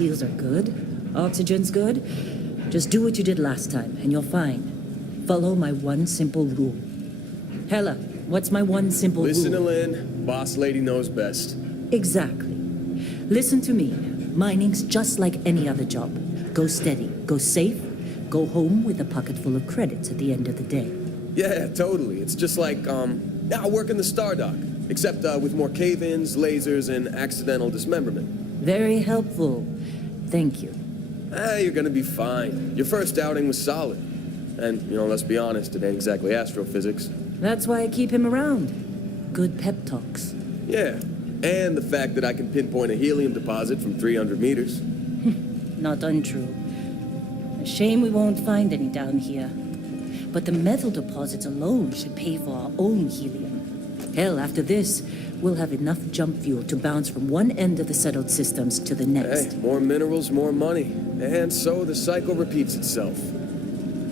seals are good. Oxygen's good. Just do what you did last time, and you're fine. Follow my one simple rule. Hella, what's my one simple Listen rule? to Lynn. Boss lady knows best. Exactly. Listen to me. Mining's just like any other job. Go steady, go safe, go home with a pocket full of credits at the end of the day. Yeah, totally. It's just like, I work in the Star Dock. Except with more cave-ins, lasers, and accidental dismemberment. Very helpful. Thank you. You're gonna be fine. Your first outing was solid. And, let's be honest, it ain't exactly astrophysics. That's why I keep him around. Good pep talks. Yeah, and the fact that I can pinpoint a helium deposit from 300 meters. Not untrue. A shame we won't find any down here. But the metal deposits alone should pay for our own helium. Hell, after this, we'll have enough jump fuel to bounce from one end of the settled systems to the next. Hey, more minerals, more money. And so the cycle repeats itself.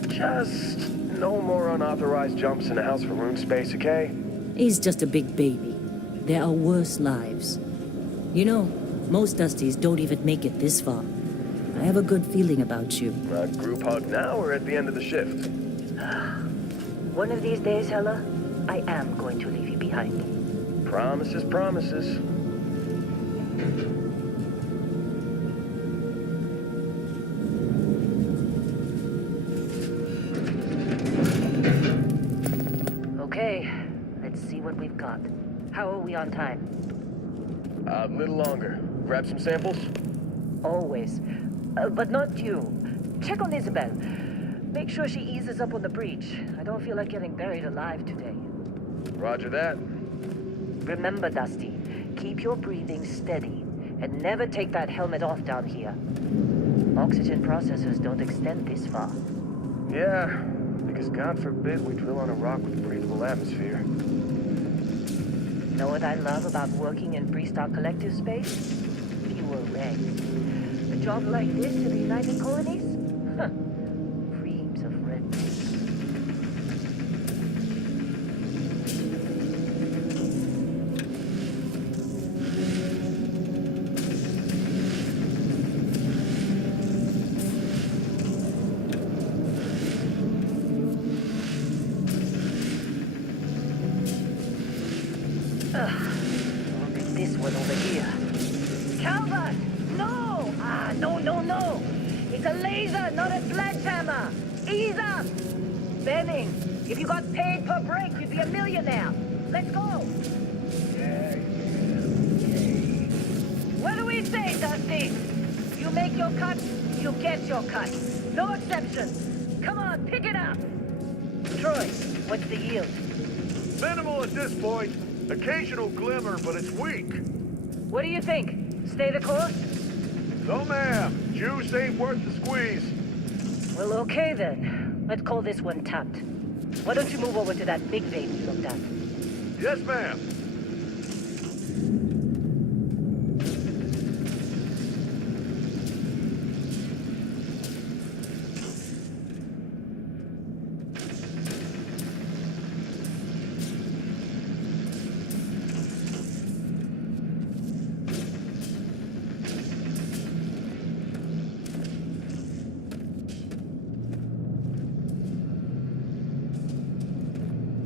Just no more unauthorized jumps in the house for room space, okay? He's just a big baby. There are worse lives. You know, most Dusties don't even make it this far. I have a good feeling about you. Group hug now or at the end of the shift? One of these days, Hella, I am going to leave you behind. Promises, promises. Okay, let's see what we've got. How are we on time? A little longer. Grab some samples? Always. But not you. Check on Isabel. Make sure she eases up on the breach. I don't feel like getting buried alive today. Roger that. Remember, Dusty, keep your breathing steady and never take that helmet off down here. Oxygen processors don't extend this far. Yeah, because God forbid we drill on a rock with a breathable atmosphere. Know what I love about working in Freestar Collective space? Fewer regs. A job like this in the United Colonies? Huh. Reams of red tape. Look at this one over here. Calvert! No! No. It's a laser, not a sledgehammer. Ease up! Benning, if you got paid per break, you'd be a millionaire. Let's go! What do we say, Dusty? You make your cut, you get your cut. No exceptions. Come on, pick it up. Troy, what's the yield? Minimal at this point. Occasional glimmer, but it's weak. What do you think? Stay the course? No, ma'am. Juice ain't worth the squeeze. Well, okay then. Let's call this one tapped. Why don't you move over to that big vein we looked at? Yes, ma'am.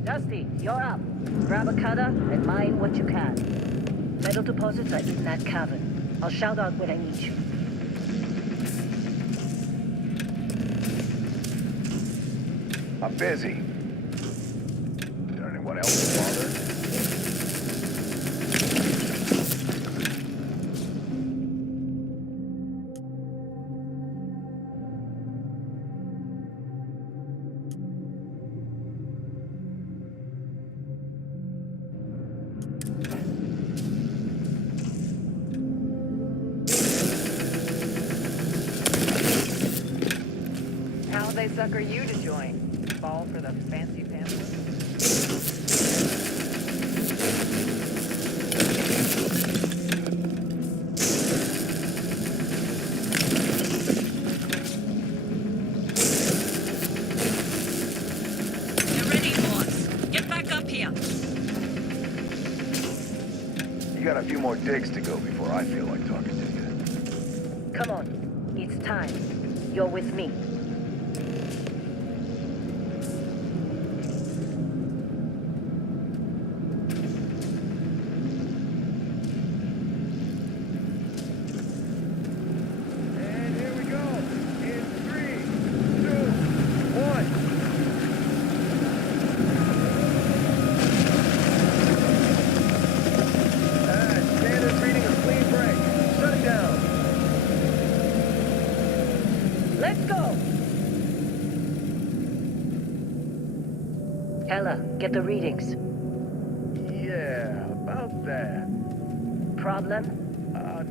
Dusty, you're up. Grab a cutter and mine what you can. Metal deposits are in that cavern. I'll shout out when I need you. I'm busy. Is there anyone else bother? How'd they sucker you to join? Fall for the fancy pamphlet? You're ready, boss. Get back up here. You got a few more digs to go before I feel like talking to you. Come on. It's time. You're with me. And here we go. In 3, 2, 1. Standard reading of clean break. Shutting down. Let's go! Ella, get the readings. Yeah, about that. Problem?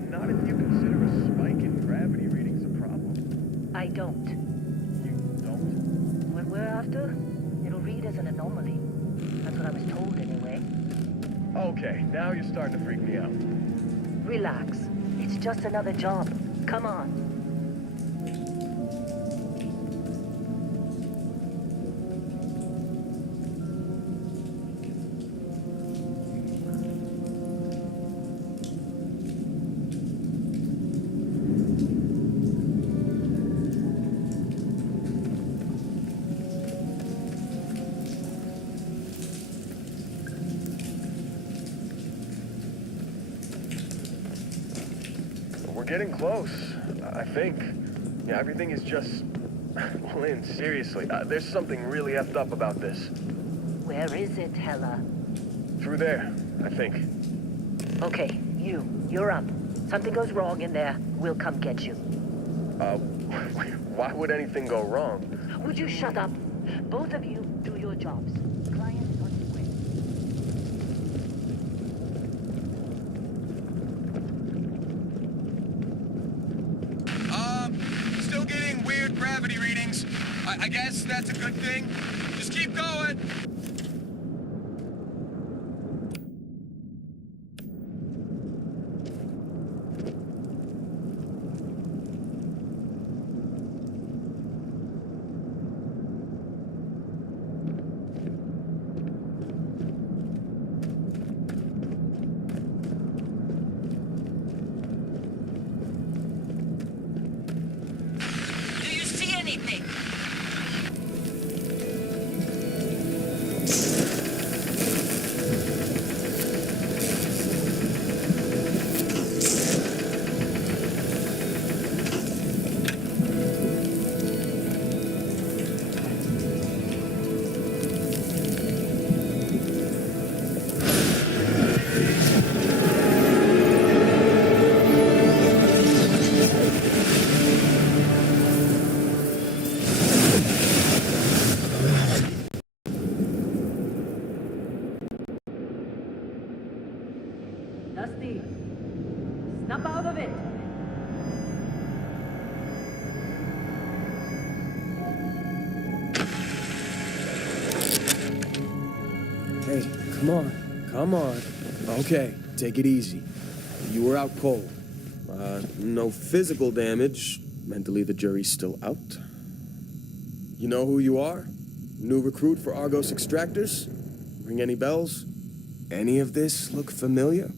Not if you consider a spike in gravity readings a problem. I don't. You don't? What we're after, it'll read as an anomaly. That's what I was told anyway. Okay, now you're starting to freak me out. Relax. It's just another job. Come on. We're getting close, I think. Yeah, everything is just... Well, Lynn, seriously, there's something really effed up about this. Where is it, Hella? Through there, I think. Okay, you're up. Something goes wrong in there, we'll come get you. Why would anything go wrong? Would you shut up? Both of you do your jobs. Client is on his way. Still getting weird gravity readings. I guess that's a good thing. Just keep going. Do you see anything? Dusty, snap out of it. Hey, come on. Come on. Okay, take it easy. You were out cold. No physical damage. Mentally, the jury's still out. You know who you are? New recruit for Argos Extractors? Ring any bells? Any of this look familiar?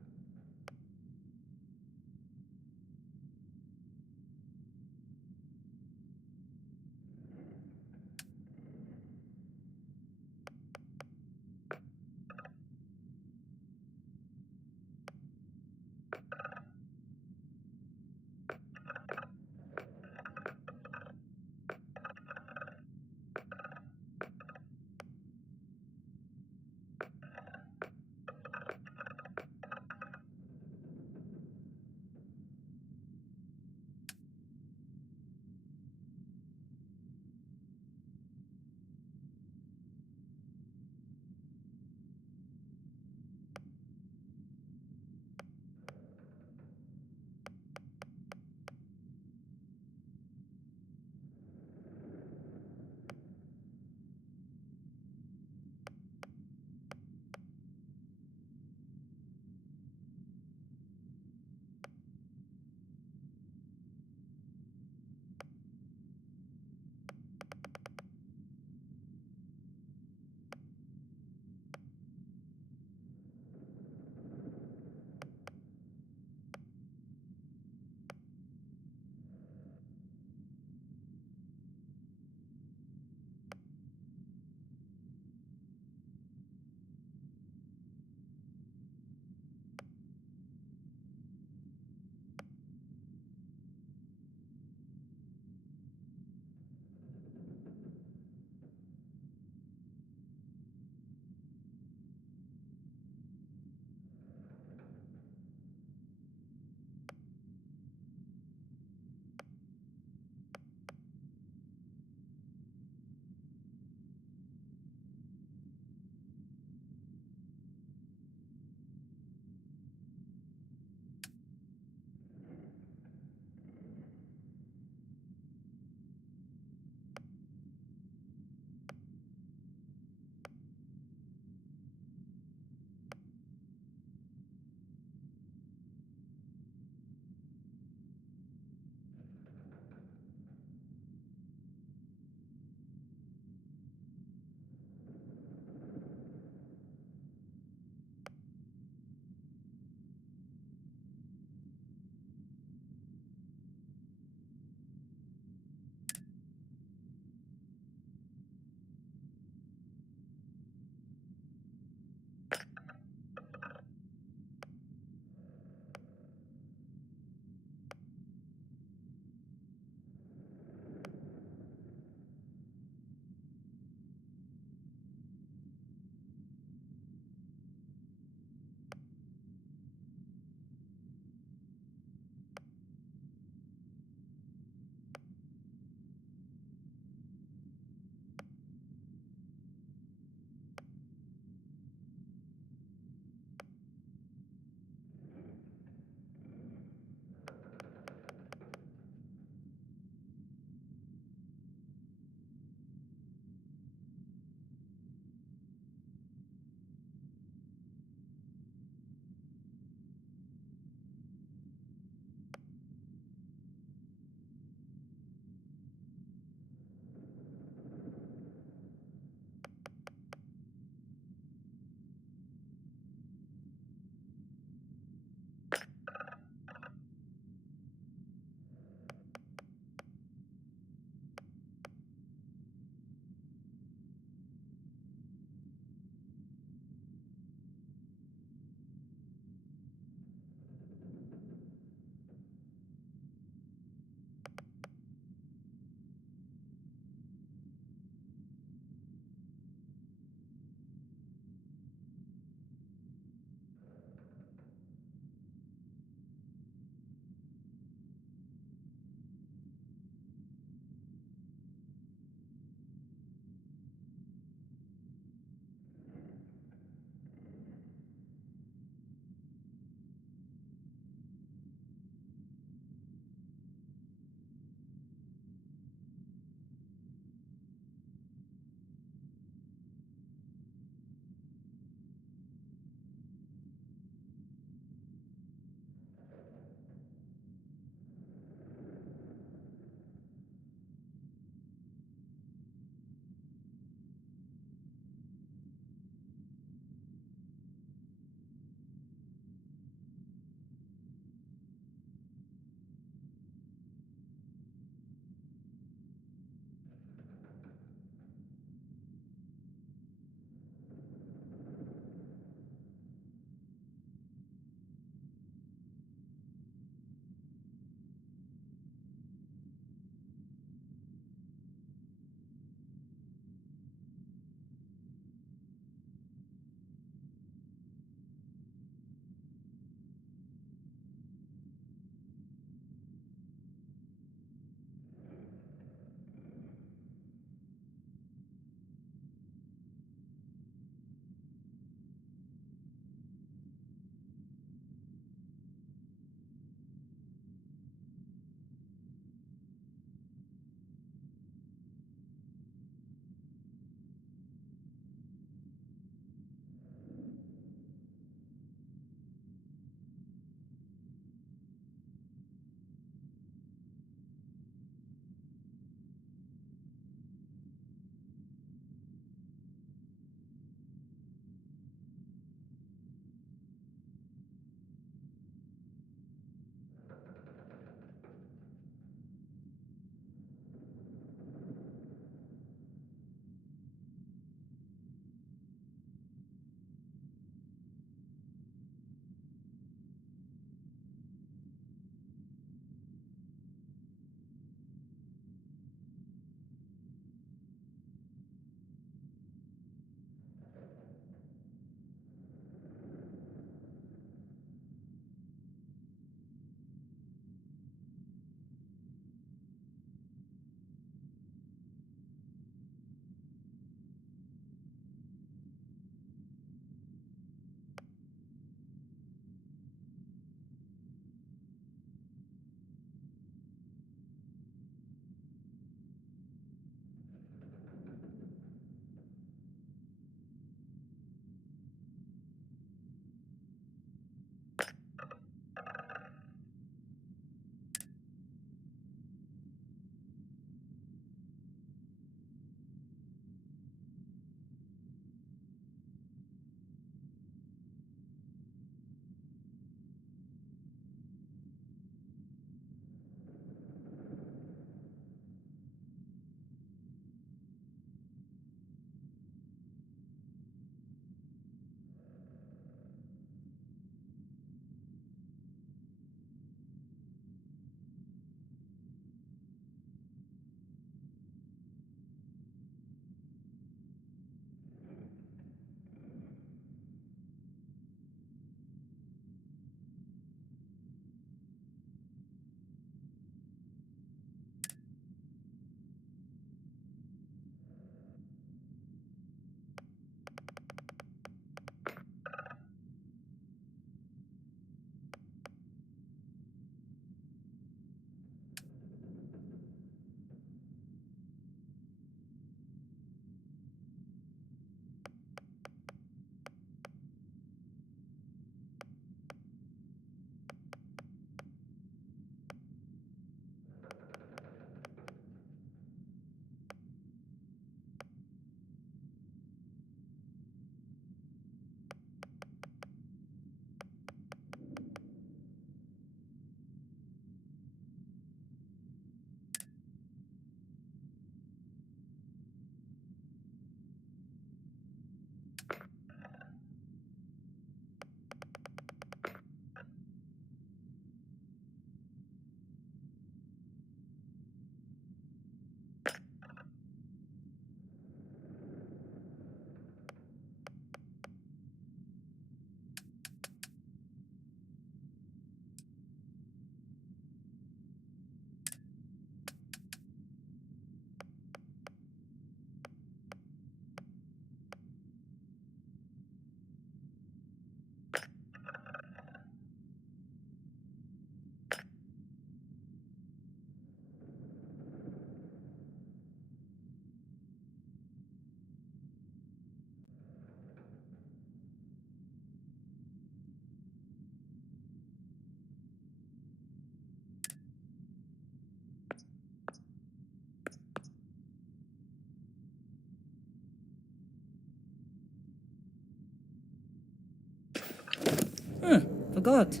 forgot.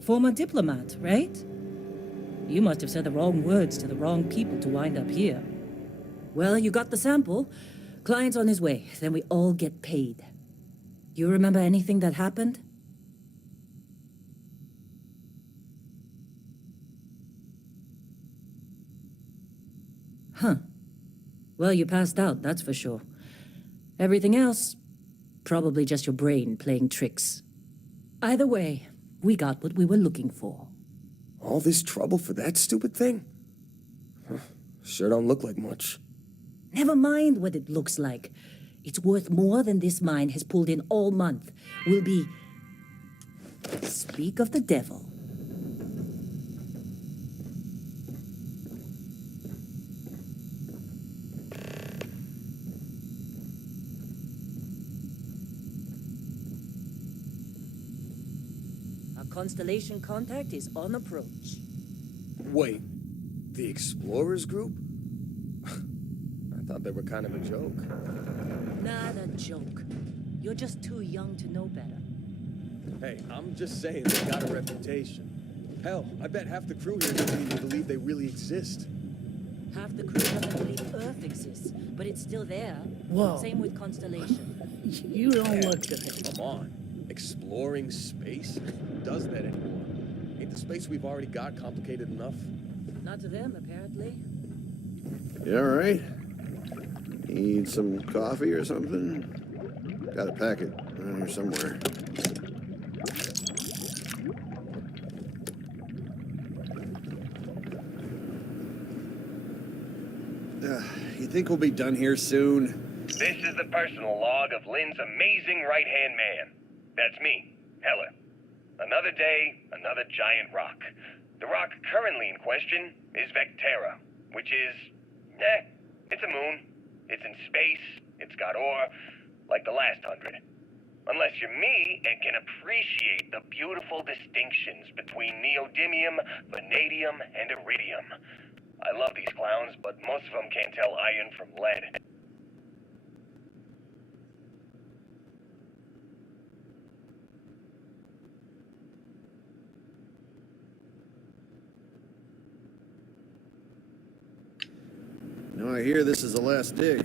Former diplomat, right? You must have said the wrong words to the wrong people to wind up here. Well, you got the sample. Client's on his way, then we all get paid. You remember anything that happened? Huh. Well, you passed out, that's for sure. Everything else, probably just your brain playing tricks. Either way, we got what we were looking for. All this trouble for that stupid thing? Huh. Sure don't look like much. Never mind what it looks like. It's worth more than this mine has pulled in all month. We'll be... Speak of the devil. Our constellation contact is on approach. Wait, the Explorers group? I thought they were kind of a joke. Not a joke. You're just too young to know better. Hey, I'm just saying they got a reputation. Hell, I bet half the crew here doesn't even believe they really exist. Half the crew doesn't believe Earth exists, but it's still there. Whoa. Same with Constellation. You don't look good. Come on. Exploring space? Who does that anymore? Ain't the space we've already got complicated enough? Not to them, apparently. You all right? Need some coffee or something? Got a packet around here somewhere. You think we'll be done here soon? This is the personal log of Lynn's amazing right-hand man. That's me, Heller. Another day, another giant rock. The rock currently in question is Vectera, which is, it's a moon. It's in space, it's got ore, like the last 100. Unless you're me and can appreciate the beautiful distinctions between neodymium, vanadium, and iridium. I love these clowns, but most of them can't tell iron from lead. Now I hear this is the last dig.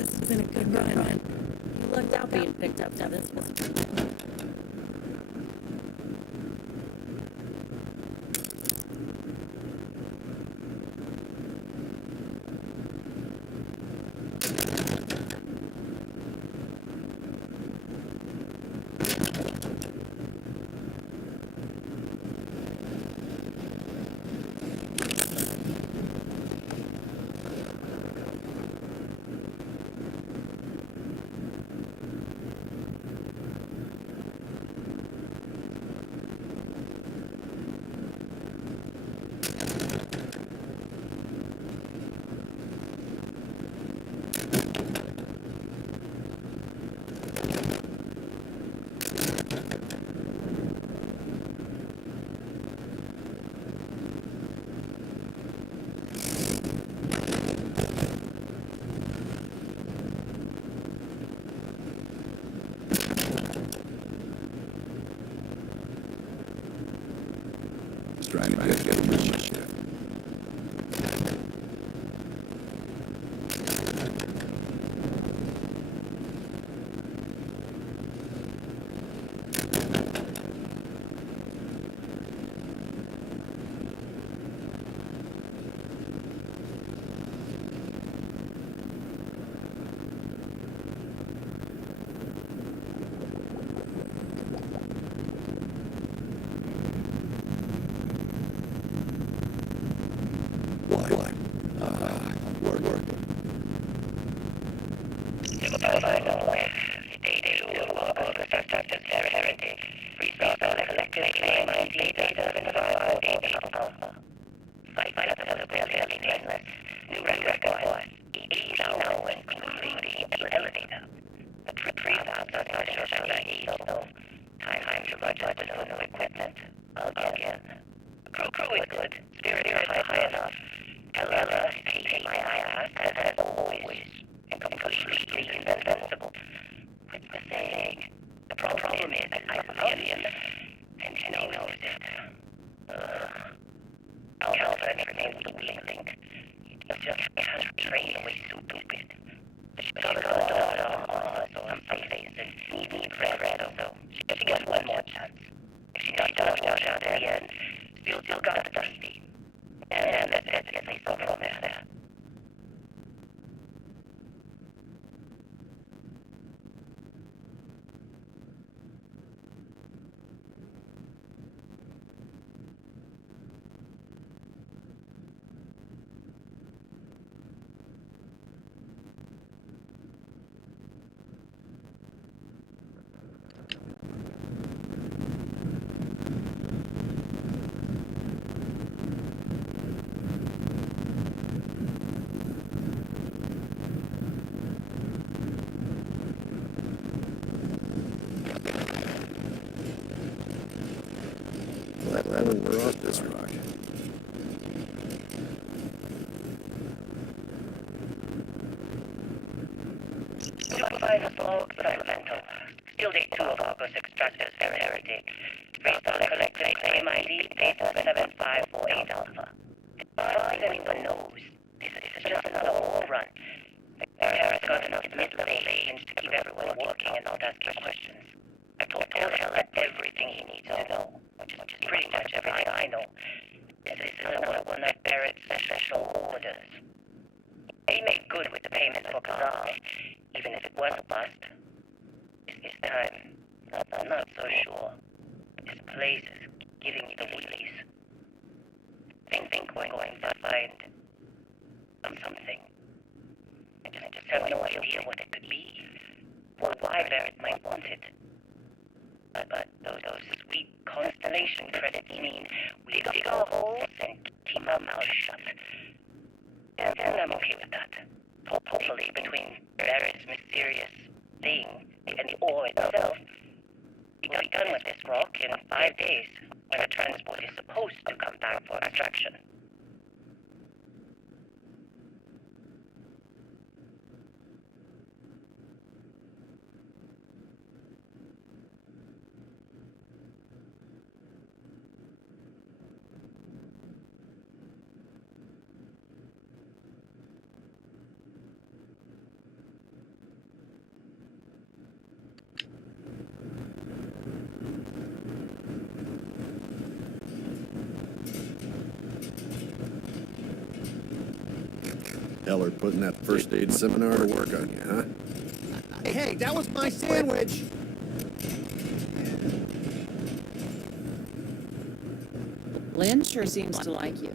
this has been a good run. You lucked out being picked up to this one. Trying to get a mission here. Glad we're off this rock. Supervisor Log Sacramento. Still date 2 of August extractors verity. Based on collected claim ID data 7548 Alpha. Anyone knows. This is just another war run. Harris got enough mid-range to keep everyone working and not asking questions. I told Hella everything he needs to know, which is pretty much everything I know. This is another one of Barrett's special orders. He made good with the payment for Kazal, even if it was a bust. This time, I'm not so sure. This place is giving me the willies. Think we're going to find something. I just have no idea what it could be, or why Barrett might want it. But those sweet constellation credits mean we dig our holes and keep our mouths shut. And I'm okay with that. Hopefully, between Barrett's mysterious thing and the ore itself, we got done with this rock in 5 days, when a transport is supposed to come back for extraction. Heller putting that first aid seminar to work on you, huh? Hey, that was my sandwich! Lynn sure seems to like you.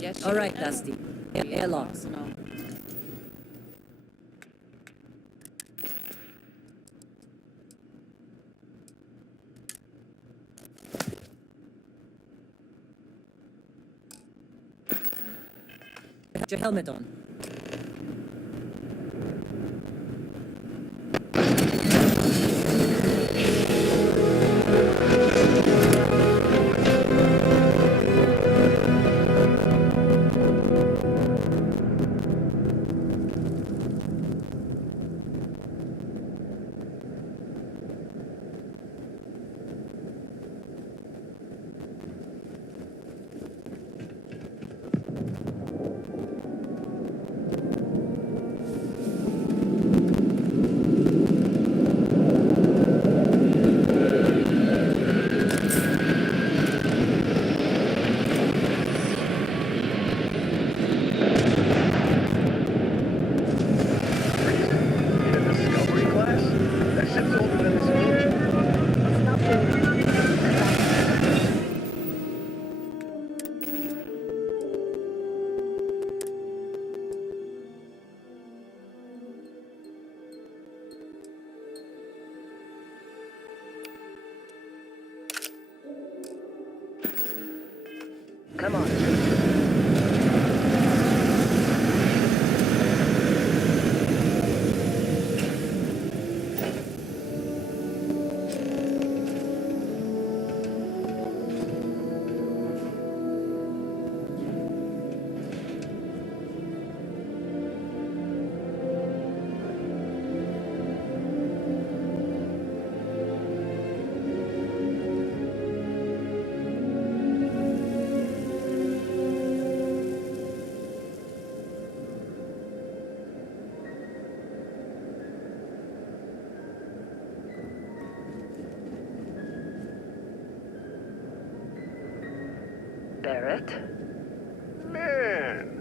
Yes, All right, Dusty. Airlock. No. Put your helmet on. Come on. Barrett? Man,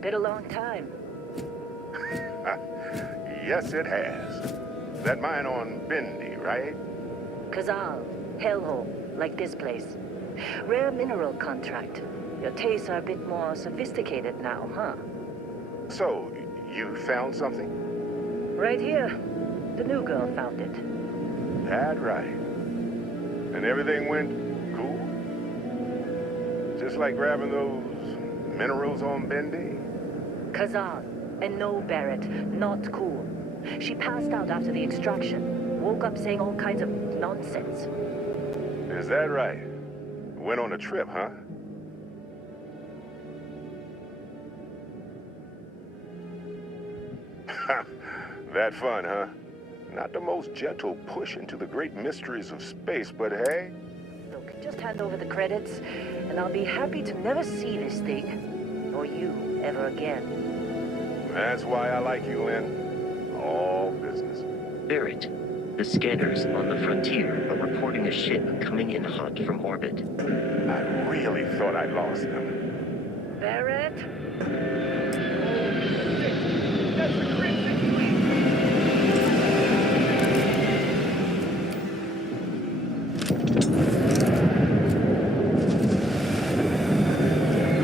Been a long time. yes it has. That mine on Bendy, right? Kazal, hellhole, like this place. Rare mineral contract. Your tastes are a bit more sophisticated now, huh? So, you found something? Right here. The new girl found it. That right. And everything went cool? Just like grabbing those minerals on Bendy? Kazal, and no Barrett, not cool. She passed out after the extraction. Woke up saying all kinds of nonsense. Is that right? Went on a trip, huh? That fun, huh? Not the most gentle push into the great mysteries of space, but hey... Look, just hand over the credits, and I'll be happy to never see this thing, or you, ever again. That's why I like you, Lynn. All business. Barrett, the scanners on the frontier are reporting a ship coming in hot from orbit. I really thought I lost them. Barrett? That's the crimson fleet!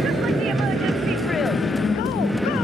Just like the emergency drill! Go, go!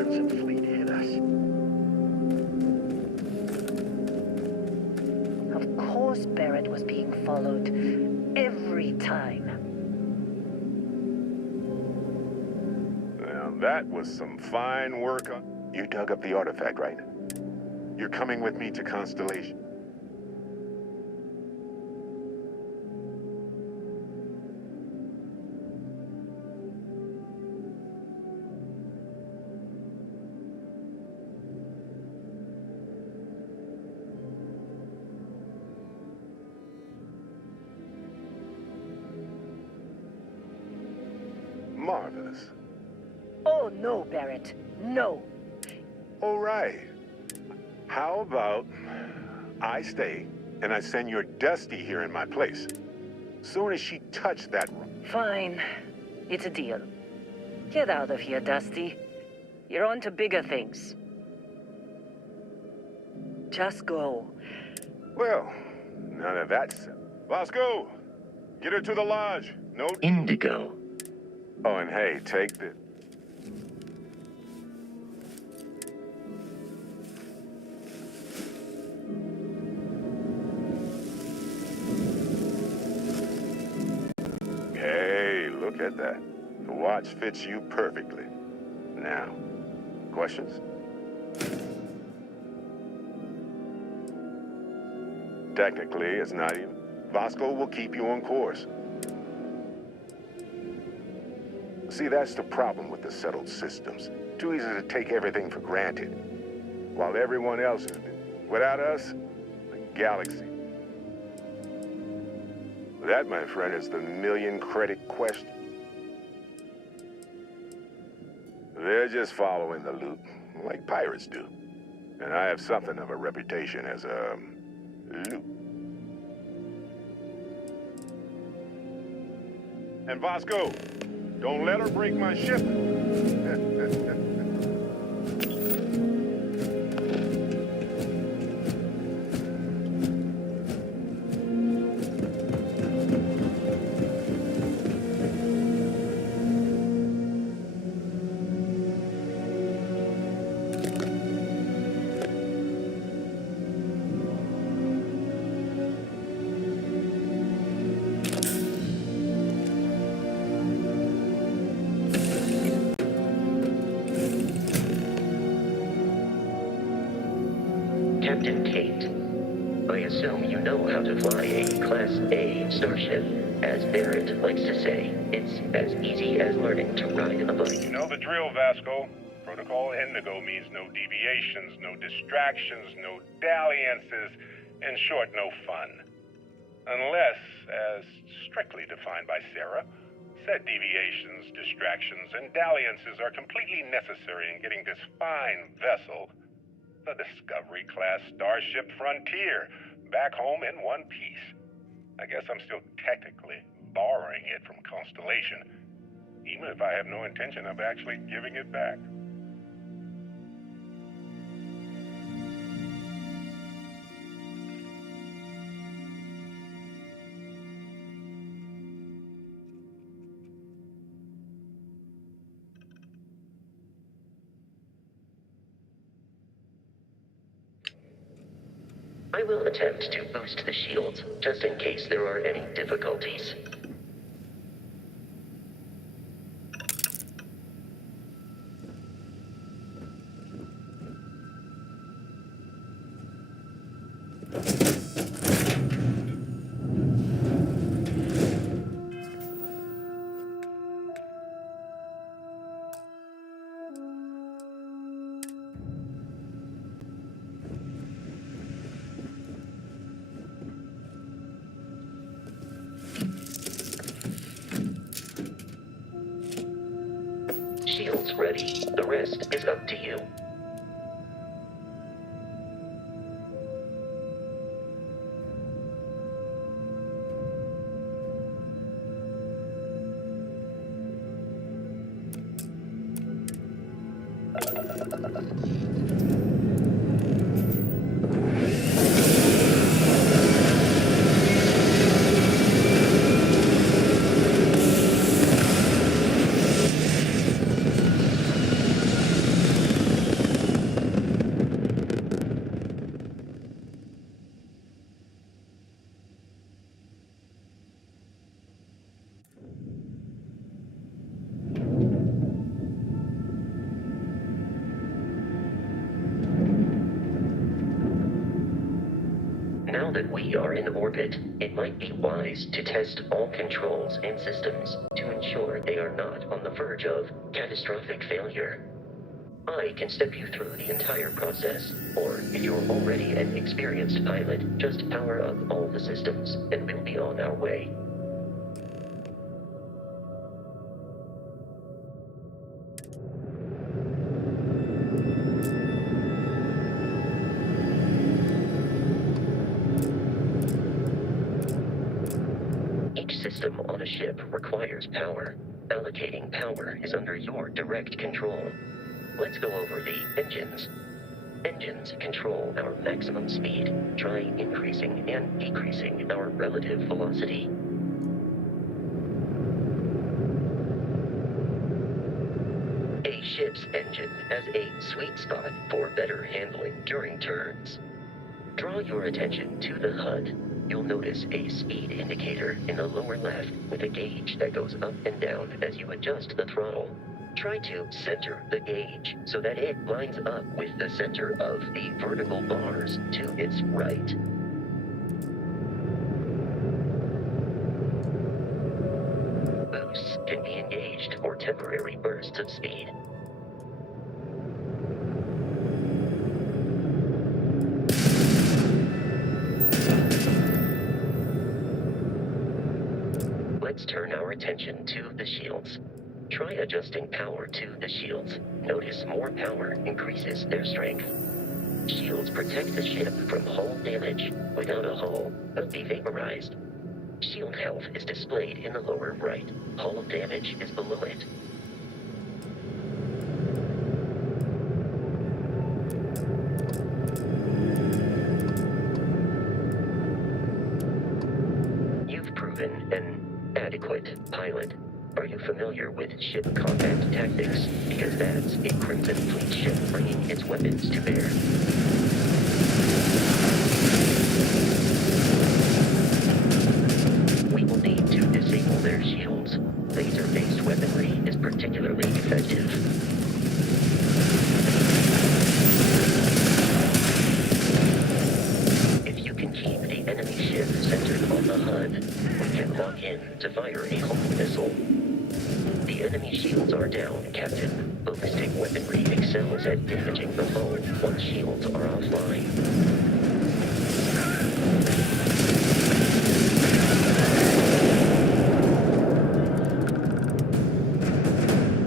Crimson Fleet hit us. Of course Barrett was being followed. Every time. Now that was some fine work on... You dug up the artifact, right? You're coming with me to Constellation. Marvelous. Oh no, Barrett. No. All right. How about I stay and I send your Dusty here in my place? Soon as she touched that room. Fine. It's a deal. Get out of here, Dusty. You're on to bigger things. Just go. Well, none of that's... Bosco! Get her to the lodge. No... Indigo. Oh, and hey, take the... Hey, look at that. The watch fits you perfectly. Now, questions? Technically, it's not even... Vasco will keep you on course. See, that's the problem with the settled systems. Too easy to take everything for granted. While everyone else is... Without us, the galaxy. That, my friend, is the million-credit question. They're just following the loot, like pirates do. And I have something of a reputation as a... loot. And Vasco, don't let her break my ship. Captain Kate, I assume you know how to fly a Class A starship. As Barrett likes to say, it's as easy as learning to ride a bike. You know the drill, Vasco. Protocol Indigo means no deviations, no distractions, no dalliances, in short, no fun. Unless, as strictly defined by Sarah, said deviations, distractions, and dalliances are completely necessary in getting this fine vessel, the Discovery-class Starship Frontier, back home in one piece. I guess I'm still technically borrowing it from Constellation, even if I have no intention of actually giving it back. I will attempt to boost the shields, just in case there are any difficulties. Shields ready. The rest is up to you. Now that we are in orbit, it might be wise to test all controls and systems to ensure they are not on the verge of catastrophic failure. I can step you through the entire process, or if you're already an experienced pilot, just power up all the systems and we'll be on our way. Each system on a ship requires power. Allocating power is under your direct control. Let's go over the engines. Engines control our maximum speed. Try increasing and decreasing our relative velocity. A ship's engine has a sweet spot for better handling during turns. Draw your attention to the HUD. You'll notice a speed indicator in the lower left with a gauge that goes up and down as you adjust the throttle. Try to center the gauge so that it lines up with the center of the vertical bars to its right. Boosts can be engaged for temporary bursts of speed. Let's turn our attention to the shields. Try adjusting power to the shields. Notice more power increases their strength. Shields protect the ship from hull damage. Without a hull, they'll be vaporized. Shield health is displayed in the lower right. Hull damage is below it. You've proven an adequate pilot. Are you familiar with ship combat tactics? Because that's a Crimson Fleet ship bringing its weapons to bear. We will need to disable their shields. Laser-based weaponry is particularly effective. If you can keep the enemy ship centered on the HUD, we can lock in to fire a home missile. The enemy shields are down, Captain. Ballistic weaponry excels at damaging the hull once shields are offline.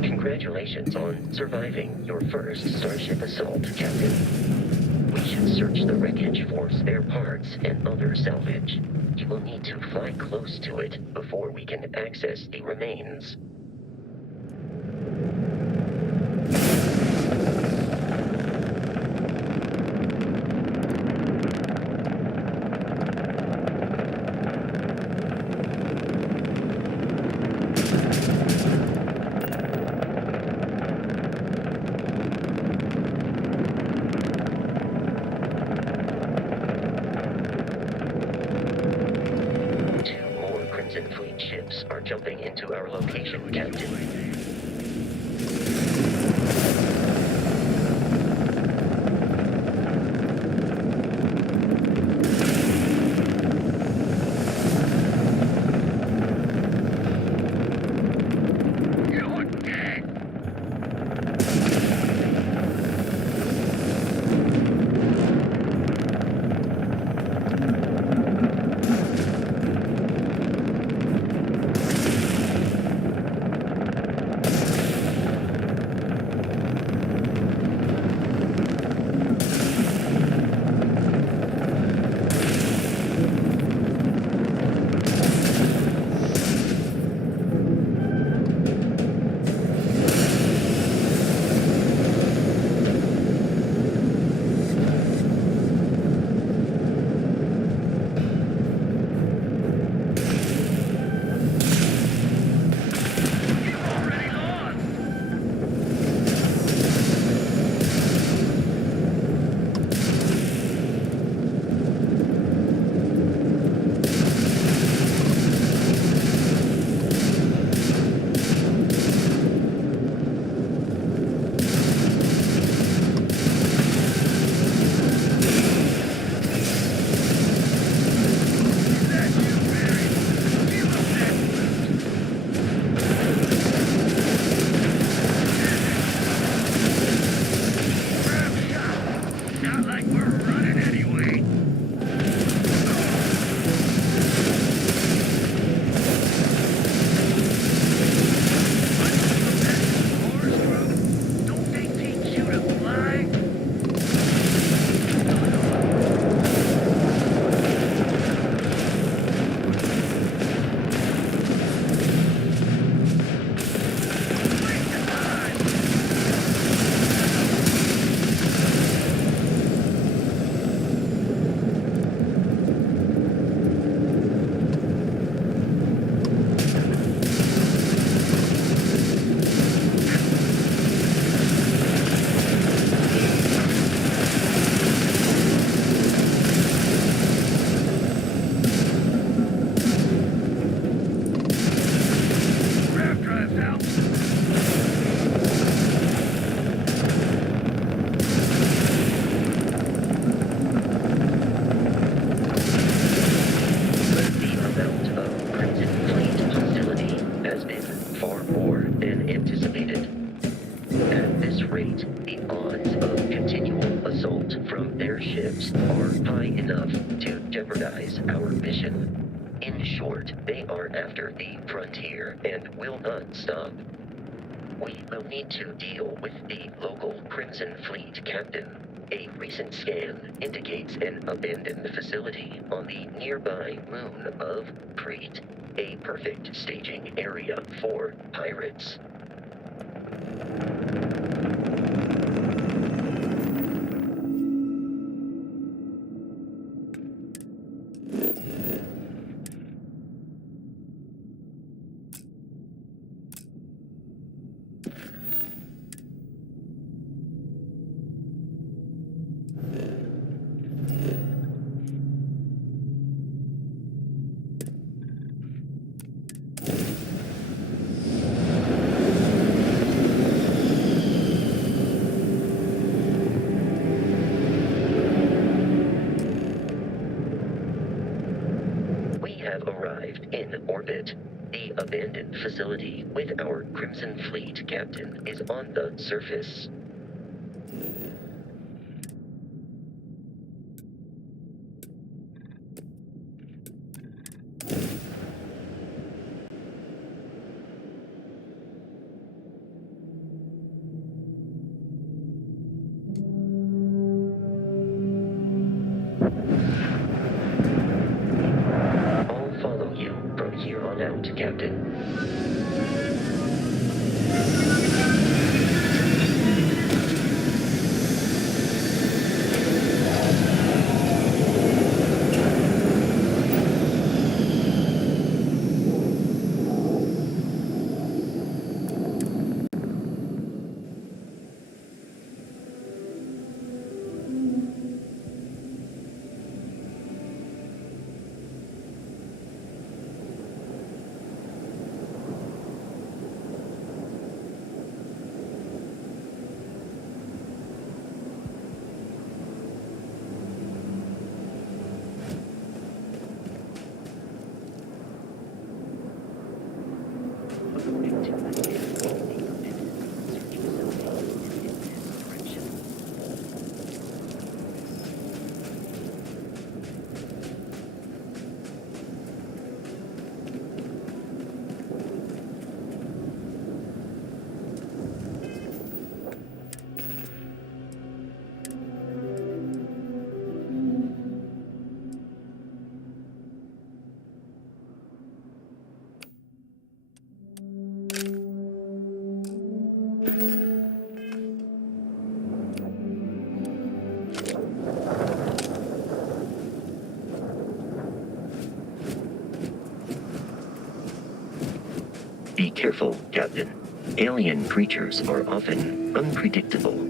Congratulations on surviving your first Starship assault, Captain. We should search the wreckage for spare parts and other salvage. You will need to fly close to it before we can access the remains. Fleet ships are jumping into our location, Captain. rate, the odds of continual assault from their ships are high enough to jeopardize our mission. In short, they are after the frontier and will not stop. We will need to deal with the local Crimson Fleet captain. A recent scan indicates an abandoned facility on the nearby moon of Crete, a perfect staging area for pirates. Arrived in orbit. The abandoned facility with our Crimson Fleet captain is on the surface. Here on out, Captain. Be careful, Captain. Alien creatures are often unpredictable.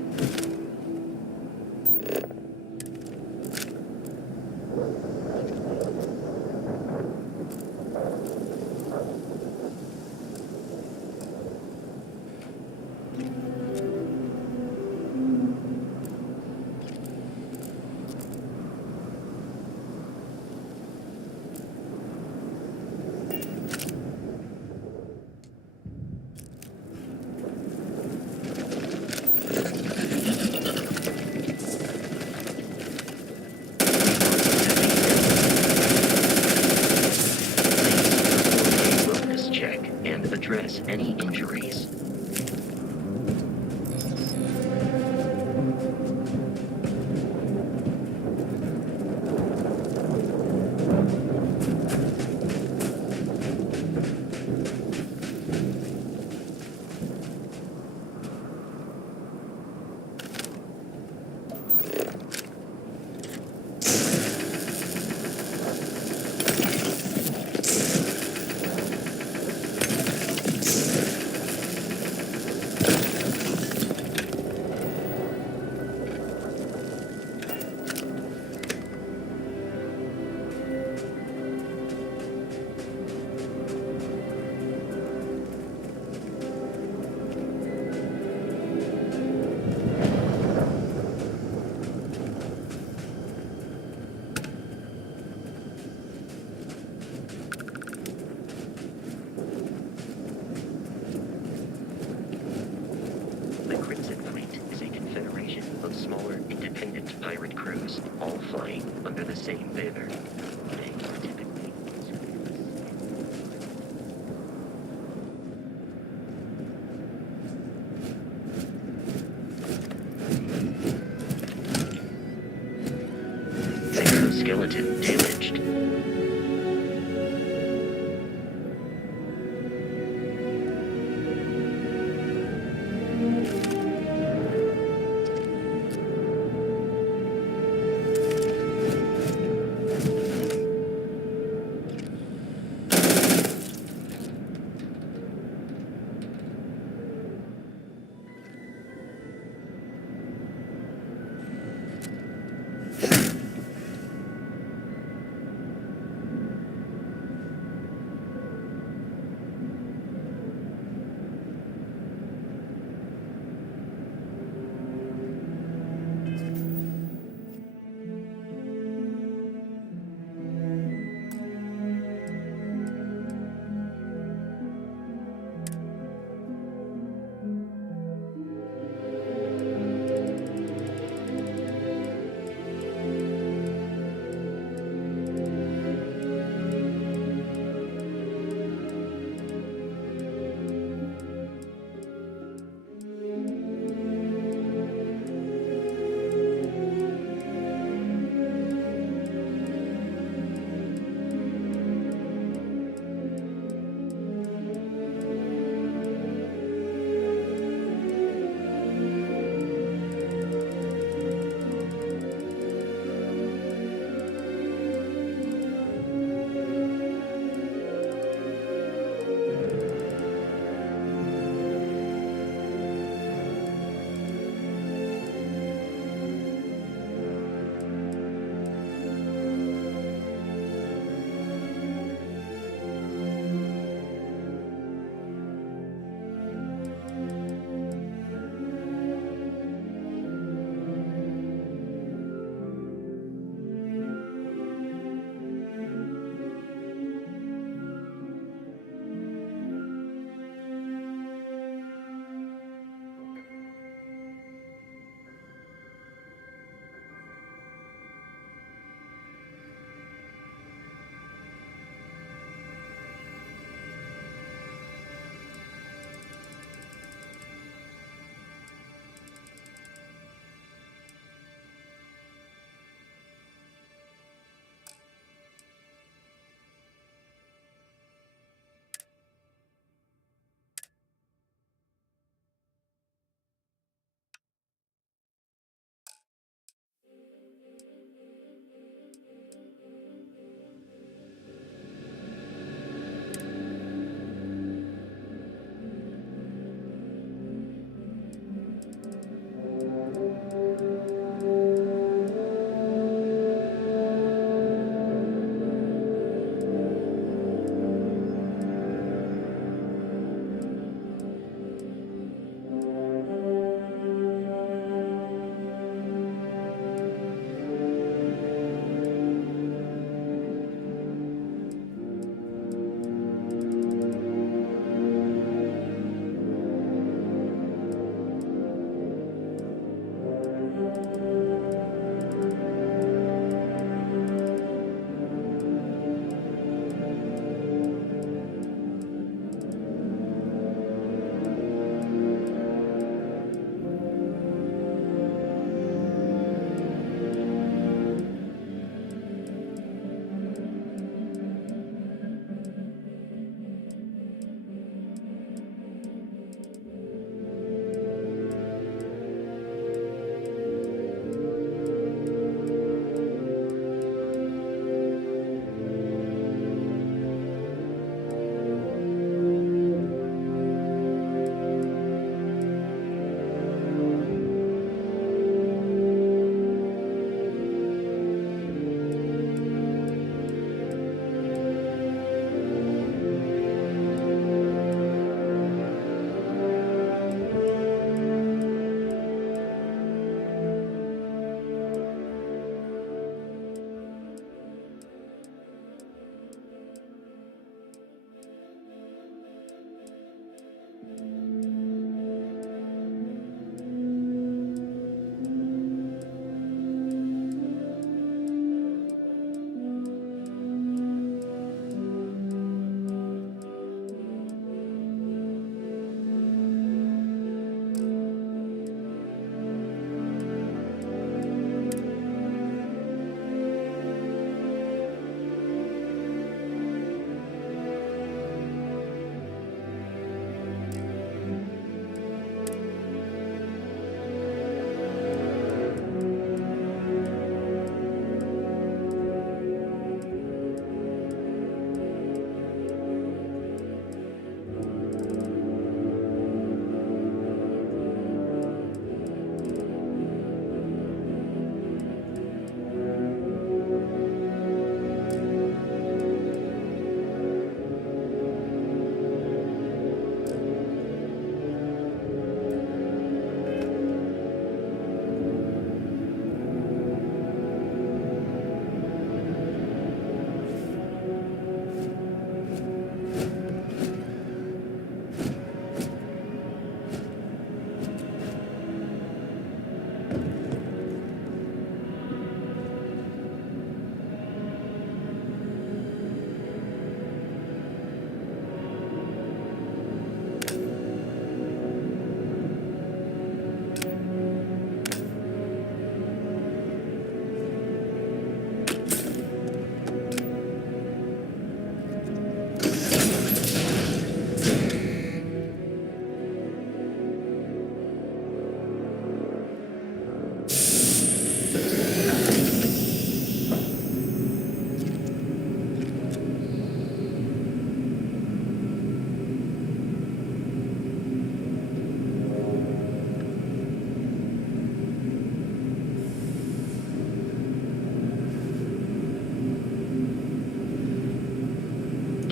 Address any injuries. The Crimson Fleet combination of smaller, independent pirate crews, all flying under the same banner. They typically exoskeleton damaged.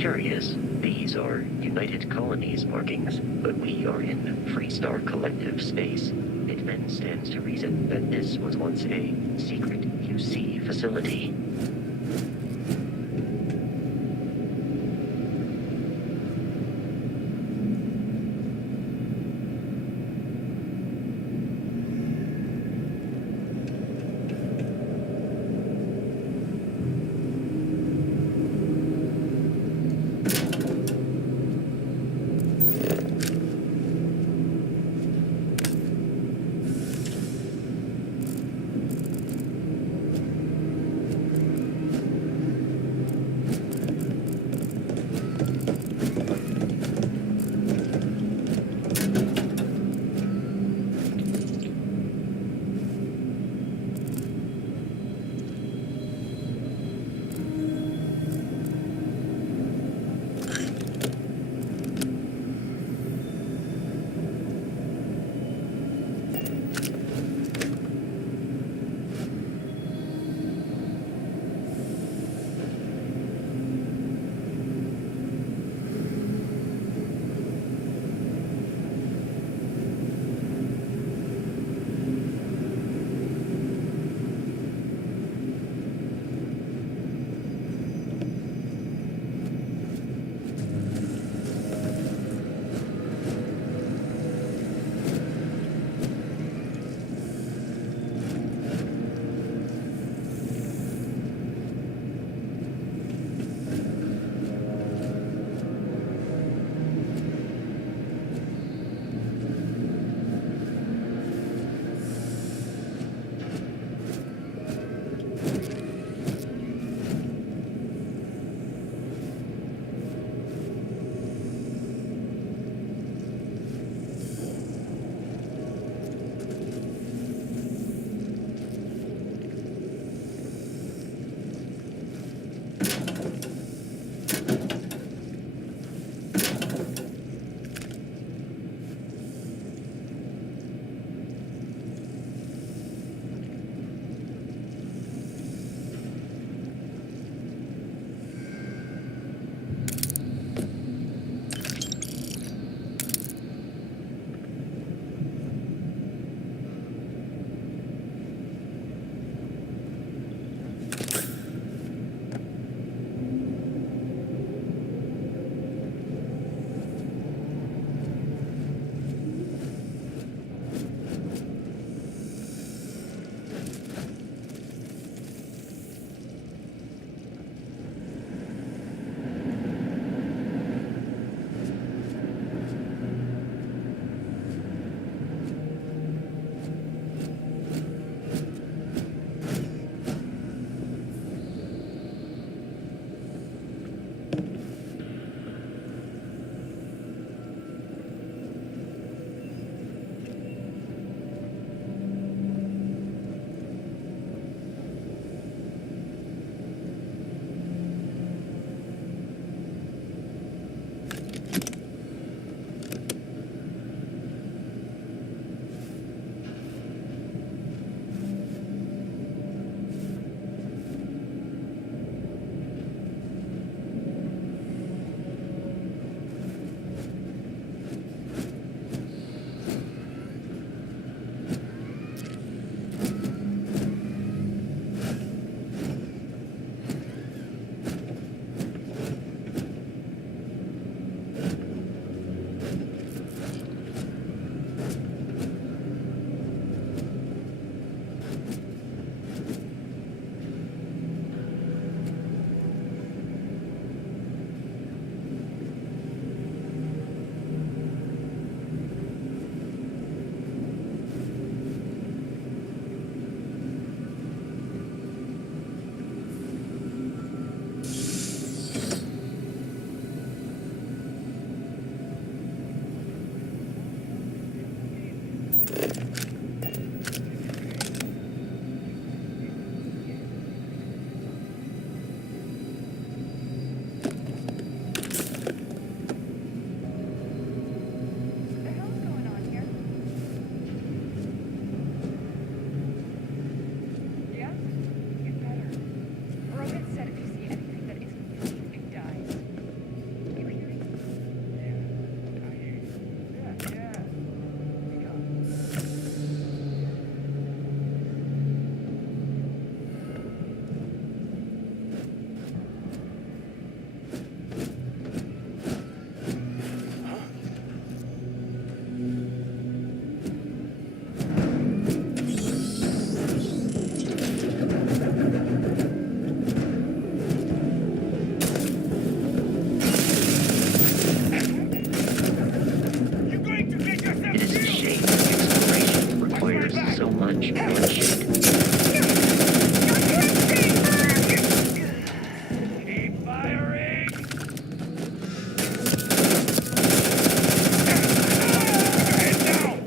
Curious. These are United Colonies markings, but we are in Freestar Collective space. It then stands to reason that this was once a secret UC facility. in one shot. Keep firing! Head down!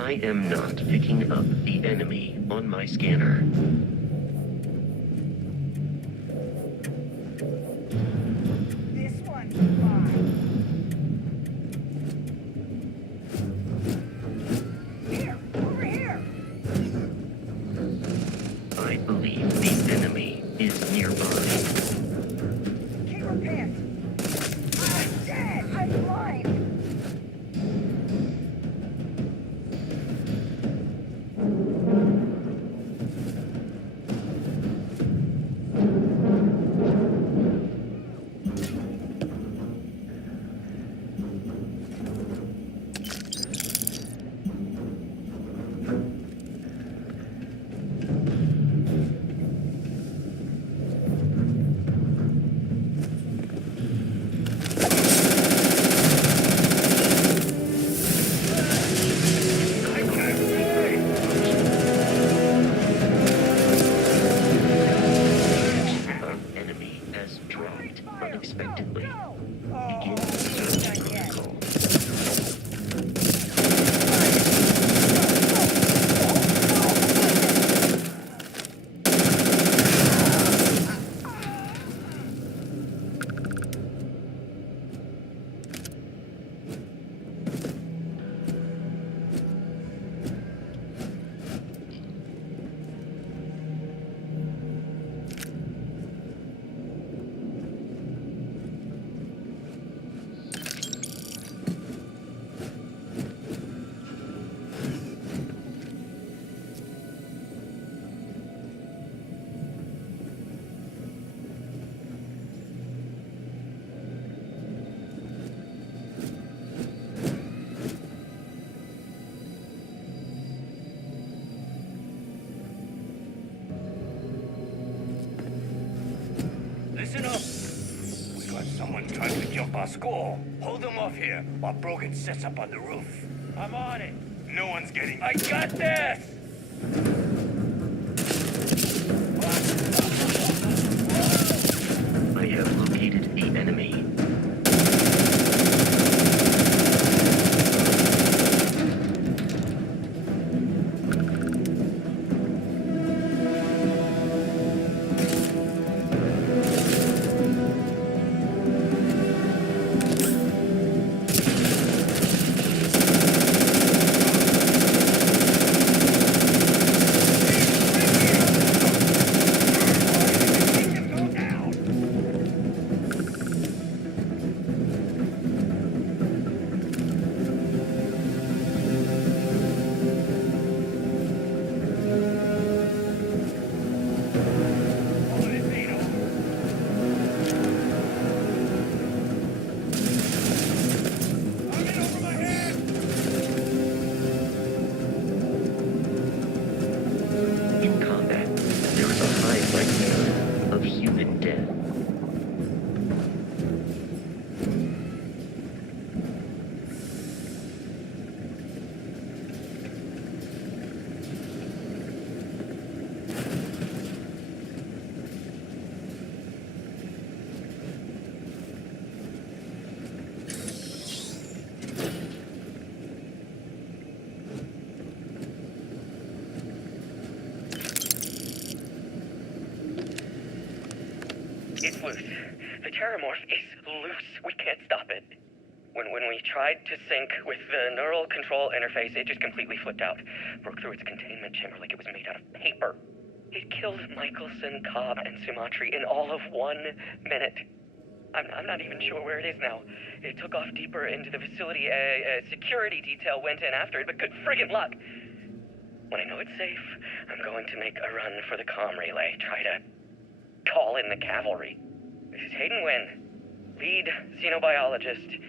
I am not picking up the enemy on my scanner. This one's mine. Here, over here. I believe the enemy is nearby. Keep her pants. I'm dead. I'm blind. unexpectedly. Begin search protocol. Listen up! We got someone trying to jump our school. Hold them off here while Brogan sets up on the roof. I'm on it. No one's getting... I got this! I have located the enemy. In combat, there is a high likelihood of human death. It's loose. The terramorph is loose. We can't stop it. When we tried to sync with the neural control interface, it just completely flipped out. Broke through its containment chamber like it was made out of paper. It killed Michelson, Cobb, and Sumatri in all of 1 minute. I'm not even sure where it is now. It took off deeper into the facility. A security detail went in after it, but good friggin' luck. When I know it's safe, I'm going to make a run for the comm relay. Try to call in the cavalry. This is Hayden Wynn, lead xenobiologist,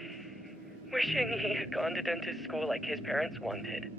wishing he had gone to dentist school like his parents wanted.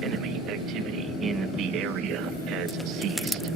Enemy activity in the area has ceased.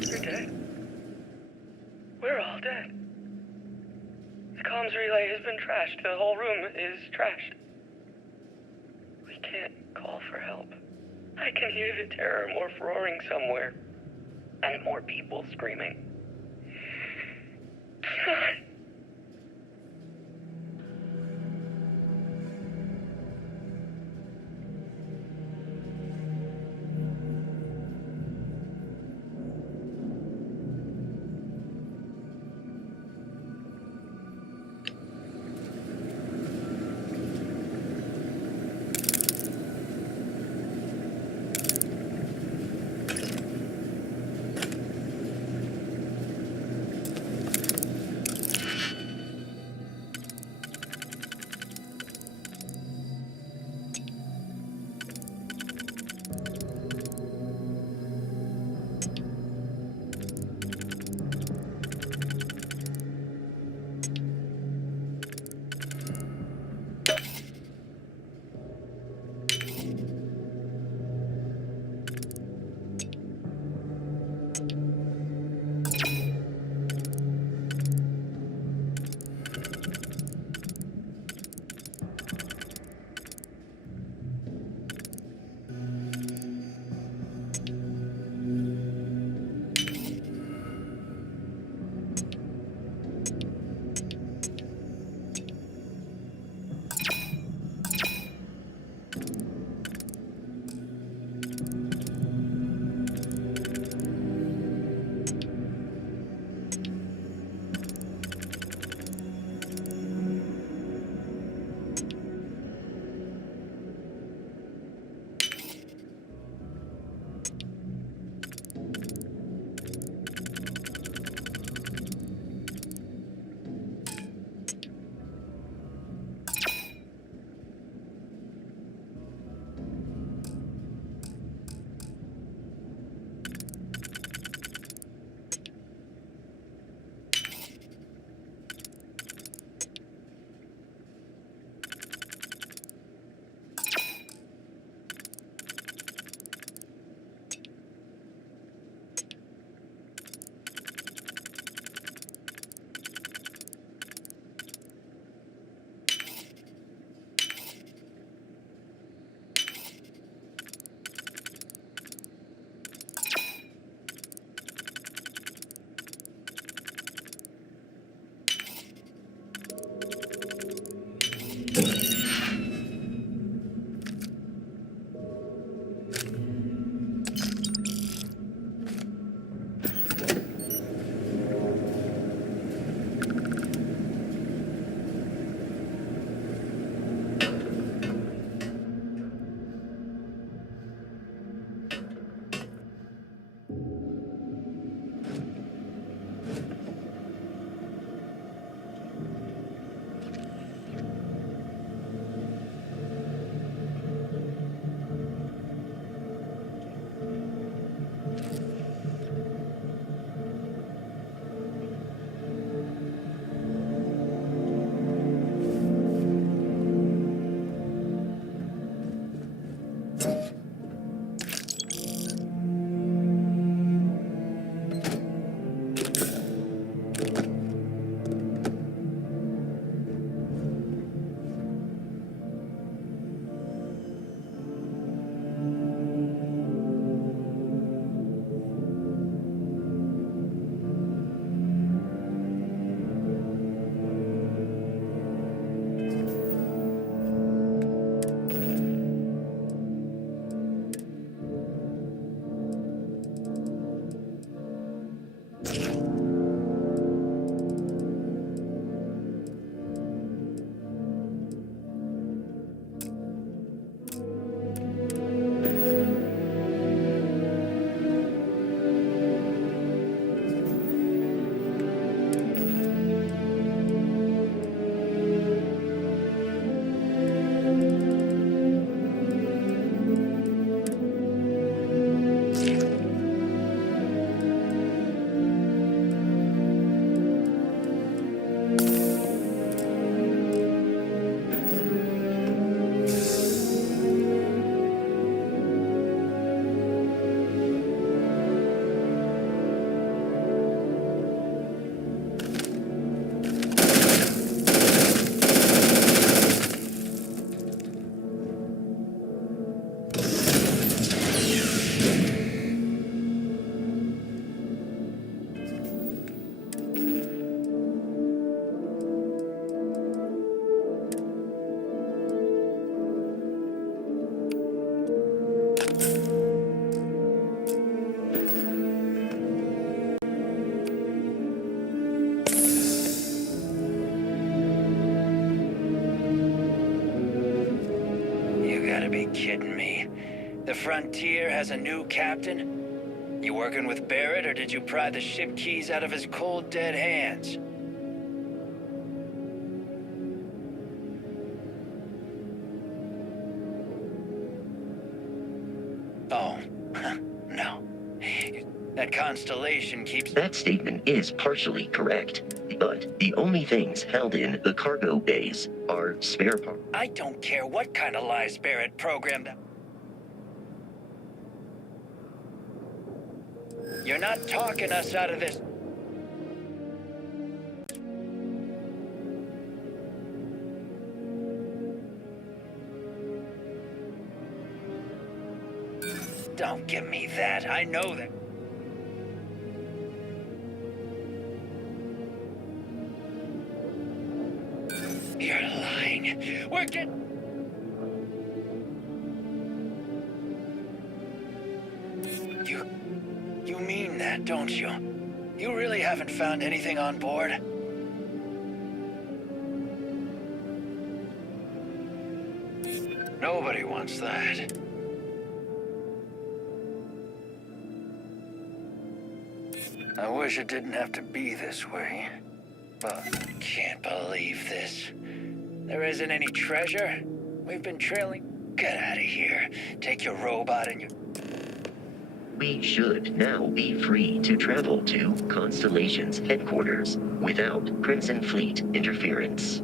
You're dead. We're all dead. The comms relay has been trashed. The whole room is trashed. We can't call for help. I can hear the terror morph roaring somewhere. And more people screaming. God. Frontier has a new captain? You working with Barrett, or did you pry the ship keys out of his cold, dead hands? Oh, no. That constellation keeps... That statement is partially correct, but the only things held in the cargo bays are spare parts. I don't care what kind of lies Barrett programmed. You're not talking us out of this. Don't give me that. I know that. You're lying. We're getting... You mean that, don't you? You really haven't found anything on board? Nobody wants that. I wish it didn't have to be this way. But can't believe this. There isn't any treasure. We've been trailing. Get out of here. Take your robot and your... We should now be free to travel to Constellation's headquarters without Crimson Fleet interference.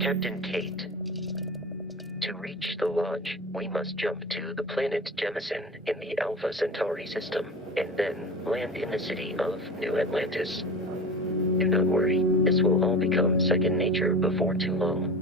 Captain Kate. To reach the Lodge, we must jump to the planet Jemison in the Alpha Centauri system, and then land in the city of New Atlantis. Do not worry, this will all become second nature before too long.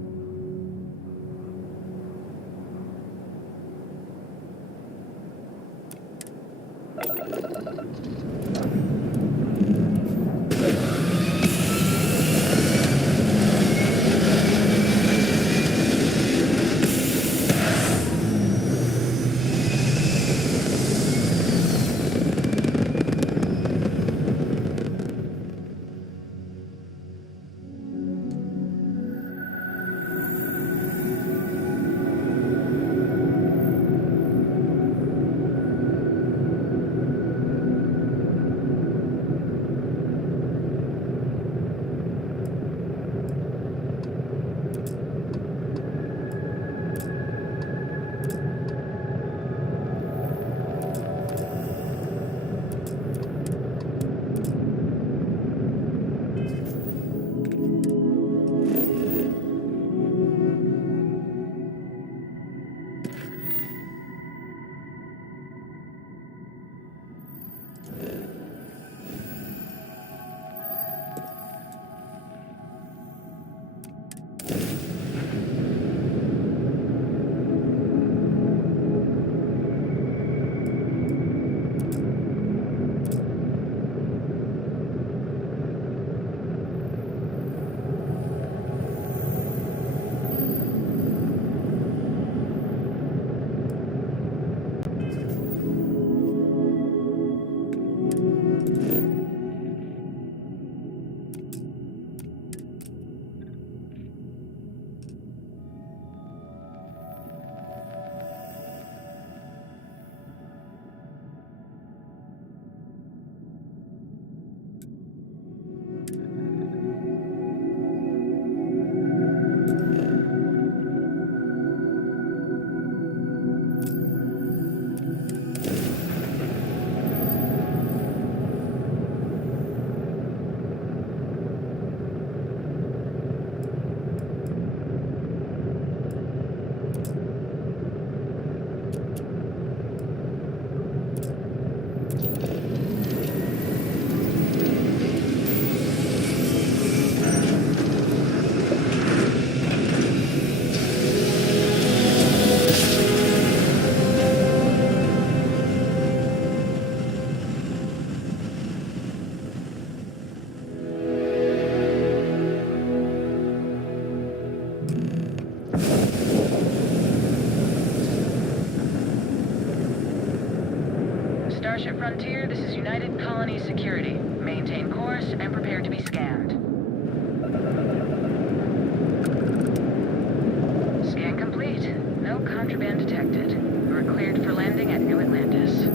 Starship Frontier, this is United Colony Security. Maintain course and prepare to be scanned. Scan complete. No contraband detected. You are cleared for landing at New Atlantis.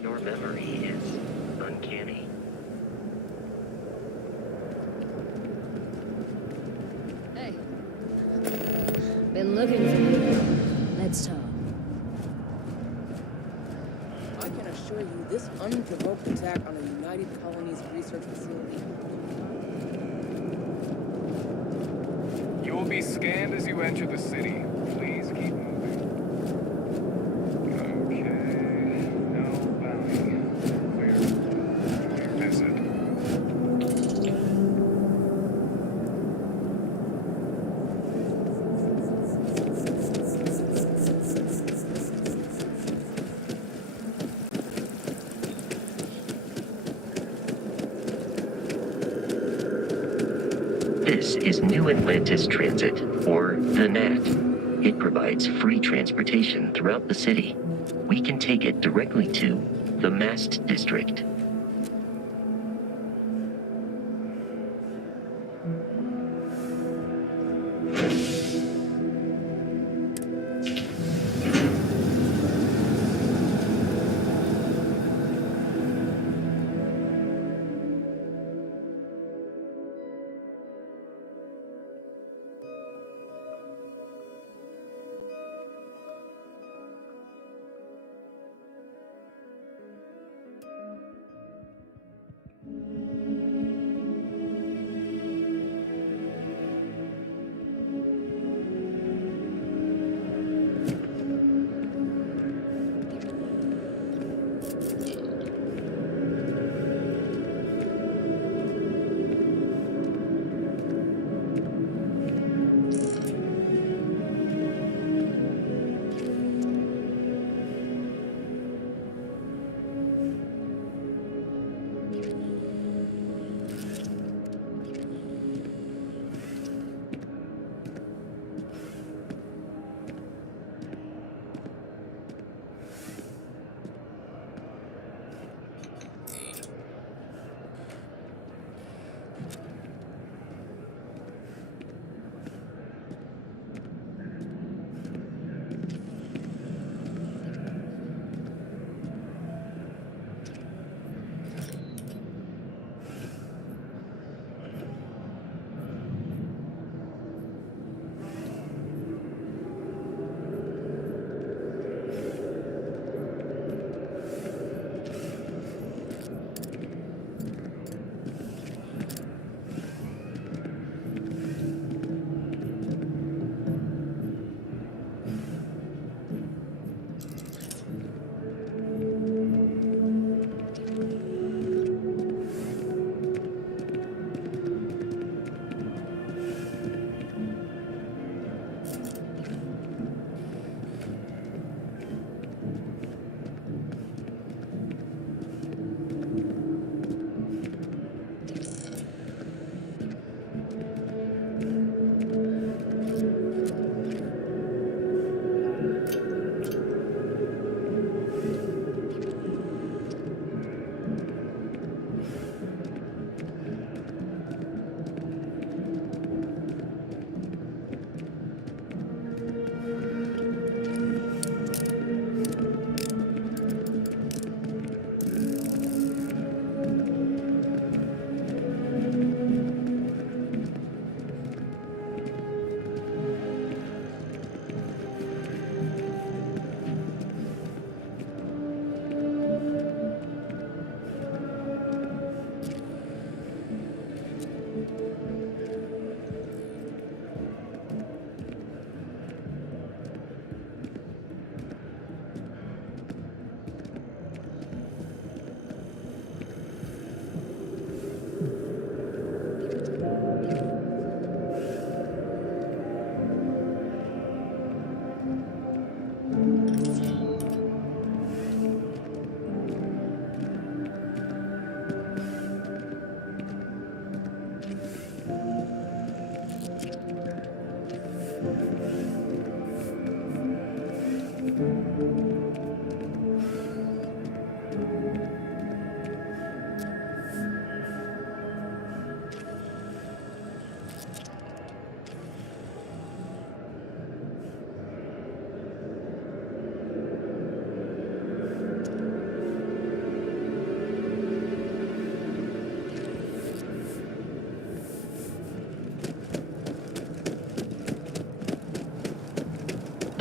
Your memory is uncanny. Hey. Been looking for you. Let's talk. I can assure you this unprovoked attack on a United Colonies research facility. You will be scanned as you enter the city. Please keep moving. Okay. No bounty. Clear. Your visit. This is New Atlantis Transit, or the NAT. It provides free transportation throughout the city. We can take it directly to the Mast District.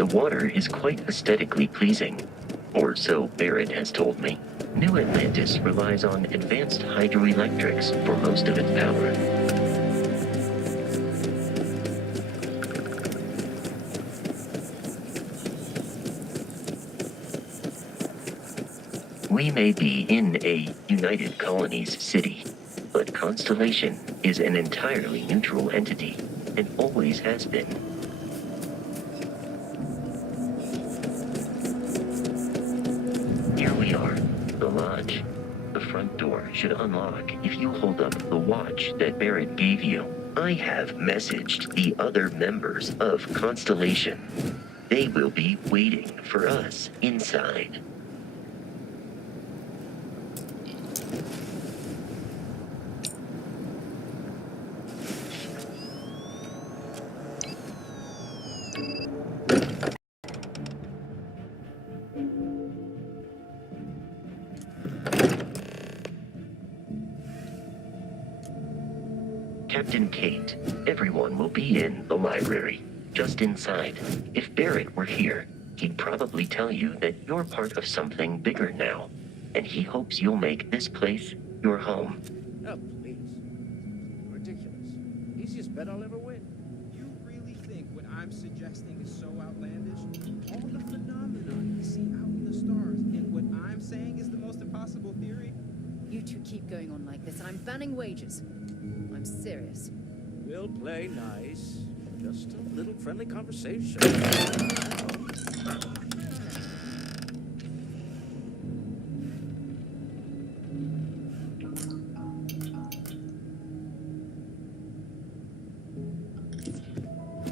The water is quite aesthetically pleasing, or so Barrett has told me. New Atlantis relies on advanced hydroelectrics for most of its power. We may be in a United Colonies city, but Constellation is an entirely neutral entity, and always has been. Here we are, the lodge. The front door should unlock if you hold up the watch that Barrett gave you. I have messaged the other members of Constellation. They will be waiting for us inside. Captain Kate, everyone will be in the library, just inside. If Barrett were here, he'd probably tell you that you're part of something bigger now, and he hopes you'll make this place your home. Oh, please. Ridiculous. Easiest bet I'll ever win. You really think what I'm suggesting is so outlandish? All the phenomena you see out in the stars, and what I'm saying is the most impossible theory? You two keep going on like this. I'm banning wages. I'm serious. We'll play nice. Just a little friendly conversation.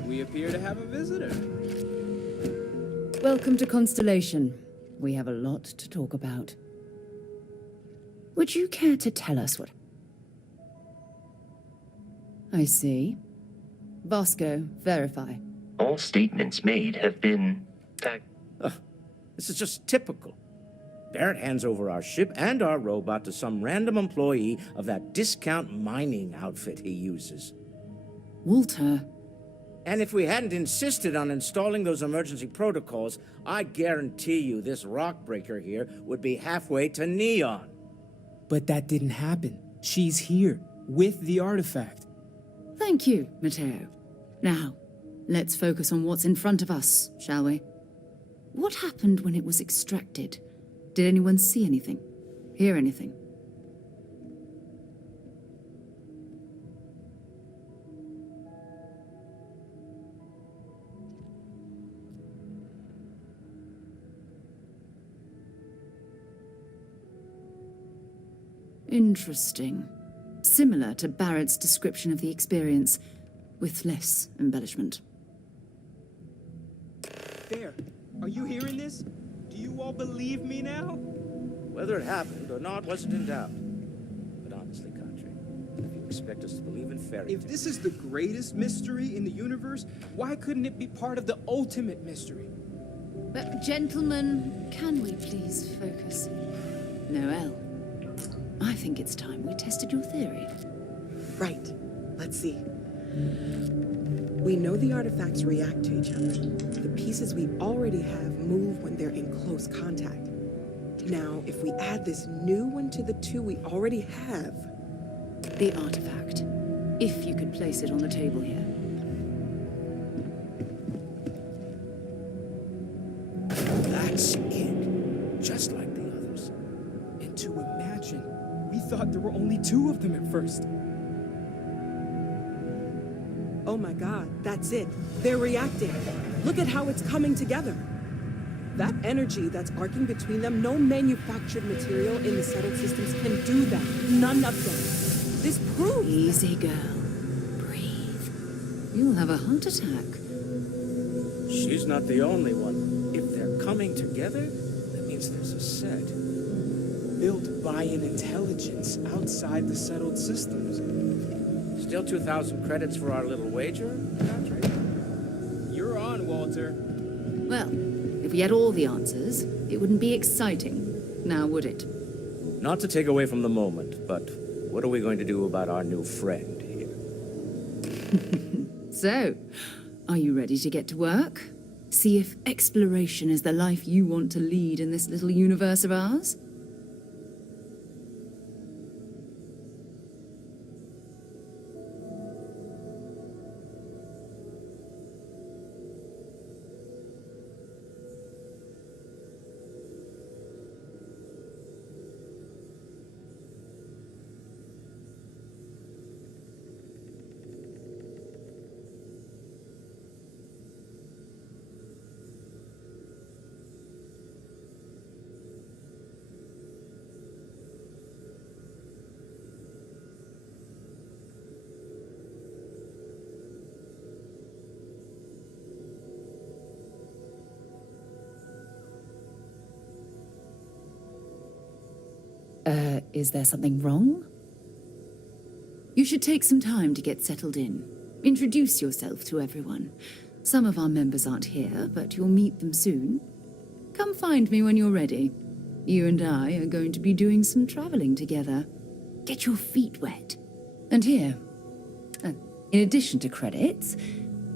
We appear to have a visitor. Welcome to Constellation. We have a lot to talk about. Would you care to tell us what... I see. Vasco, verify. All statements made have been fact. This is just typical. Barrett hands over our ship and our robot to some random employee of that discount mining outfit he uses. Walter. And if we hadn't insisted on installing those emergency protocols, I guarantee you this rock breaker here would be halfway to Neon. But that didn't happen. She's here, with the artifact. Thank you, Matteo. Now, let's focus on what's in front of us, shall we? What happened when it was extracted? Did anyone see anything? Hear anything? Interesting. Similar to Barrett's description of the experience, with less embellishment. There. Are you hearing this? Do you all believe me now? Whether it happened or not wasn't in doubt. But honestly, Country, if you expect us to believe in fairy tales... If this is the greatest mystery in the universe, why couldn't it be part of the ultimate mystery? But, gentlemen, can we please focus? Noel, I think it's time we tested your theory. Right. Let's see. We know the artifacts react to each other. The pieces we already have move when they're in close contact. Now, if we add this new one to the two we already have... The artifact. If you could place it on the table here. That's it. Just like the others. And to imagine, we thought there were only two of them at first. Oh my God, that's it. They're reacting. Look at how it's coming together. That energy that's arcing between them, no manufactured material in the settled systems can do that. None of them. This proves... Easy, girl. Breathe. You'll have a heart attack. She's not the only one. If they're coming together, that means there's a set. Built by an intelligence outside the settled systems. Still 2,000 credits for our little wager, Country? You're on, Walter. Well, if we had all the answers, it wouldn't be exciting, now would it? Not to take away from the moment, but what are we going to do about our new friend here? So, are you ready to get to work? See if exploration is the life you want to lead in this little universe of ours? Is there something wrong? You should take some time to get settled in. Introduce yourself to everyone. Some of our members aren't here, but you'll meet them soon. Come find me when you're ready. You and I are going to be doing some traveling together. Get your feet wet. And here, in addition to credits,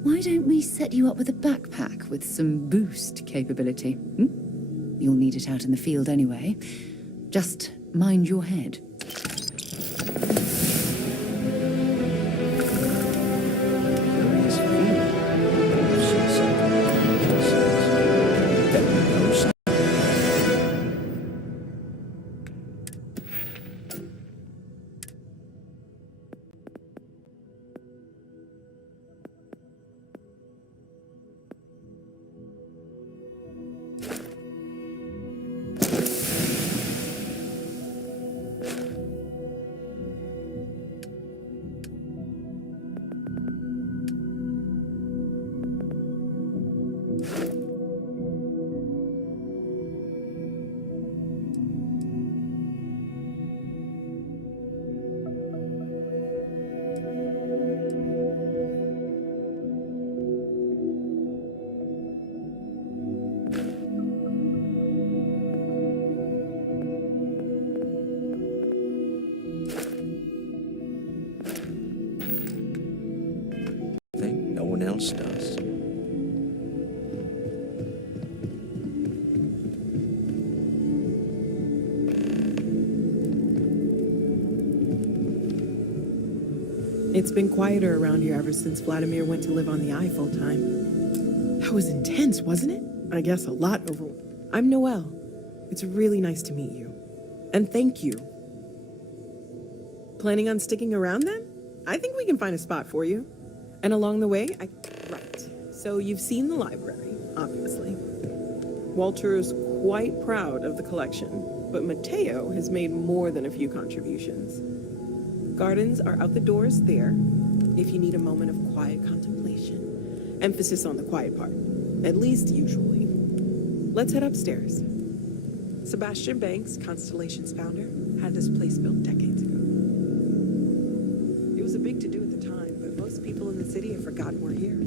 why don't we set you up with a backpack with some boost capability? You'll need it out in the field anyway. Just mind your head. No one else does. It's been quieter around here ever since Vladimir went to live on the Eye full time. That was intense, wasn't it? I guess a lot over... I'm Noelle. It's really nice to meet you. And thank you. Planning on sticking around then? I think we can find a spot for you. And along the way, Right. So you've seen the library, obviously. Walter is quite proud of the collection, but Mateo has made more than a few contributions. Gardens are out the doors there, if you need a moment of quiet contemplation. Emphasis on the quiet part, at least usually. Let's head upstairs. Sebastian Banks, Constellation's founder, had this place built decades ago. It was a big to-do at the time, but most people in the city have forgotten we're here.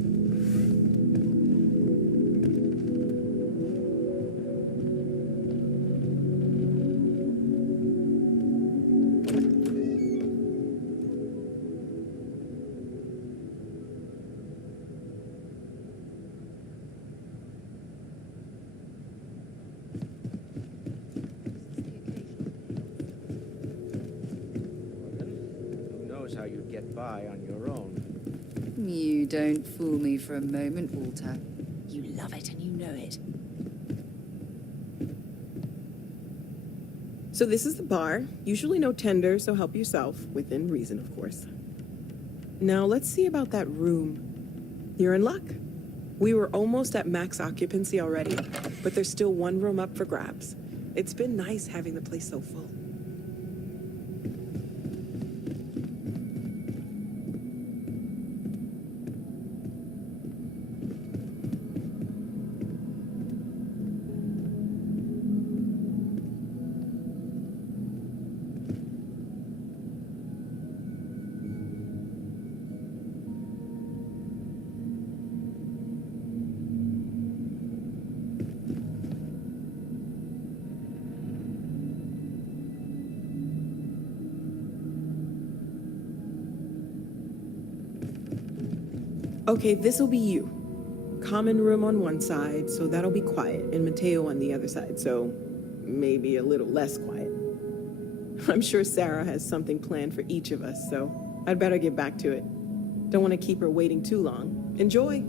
Who knows how you'd get by on your own? You don't fool me for a moment, Walter. You love it and you know it. So this is the bar. Usually no tender, so help yourself. Within reason, of course. Now let's see about that room. You're in luck. We were almost at max occupancy already, but there's still one room up for grabs. It's been nice having the place so full. Okay, this'll be you. common room on one side, so that'll be quiet, and Mateo on the other side, so maybe a little less quiet. I'm sure Sarah has something planned for each of us, so I'd better get back to it. Don't want to keep her waiting too long. Enjoy!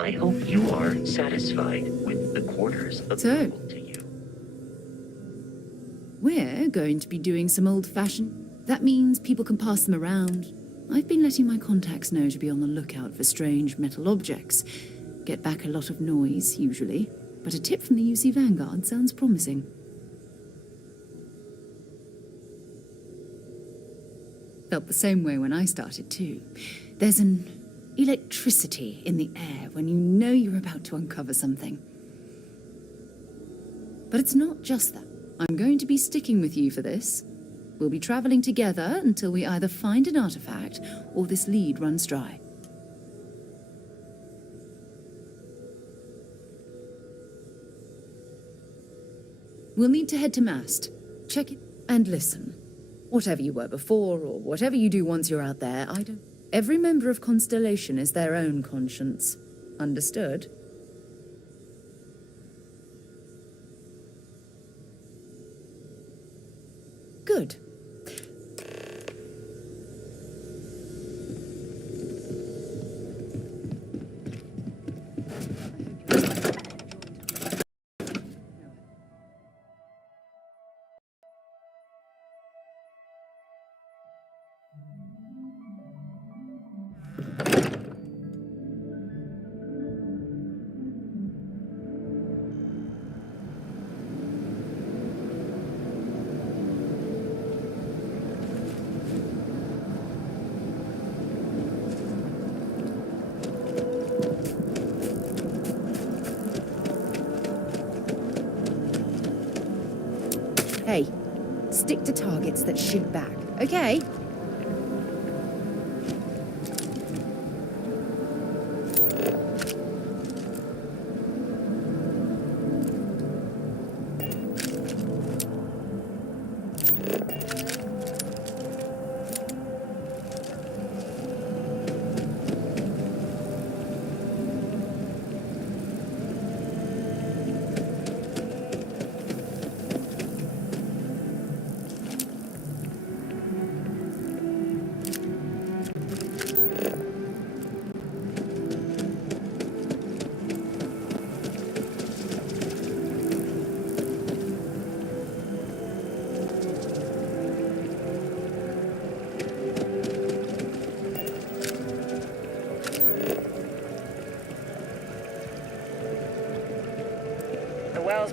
I hope you are satisfied with the quarters available to you. We're going to be doing some old-fashioned. That means people can pass them around. I've been letting my contacts know to be on the lookout for strange metal objects. Get back a lot of noise, usually. But a tip from the UC Vanguard sounds promising. Felt the same way when I started, too. There's an electricity in the air when you know you're about to uncover something. But it's not just that. I'm going to be sticking with you for this. We'll be traveling together until we either find an artifact or this lead runs dry. We'll need to head to Mast. Check it and listen. Whatever you were before or whatever you do once you're out there, every member of Constellation is their own conscience. Understood? Good. Hey, stick to targets that shoot back, okay?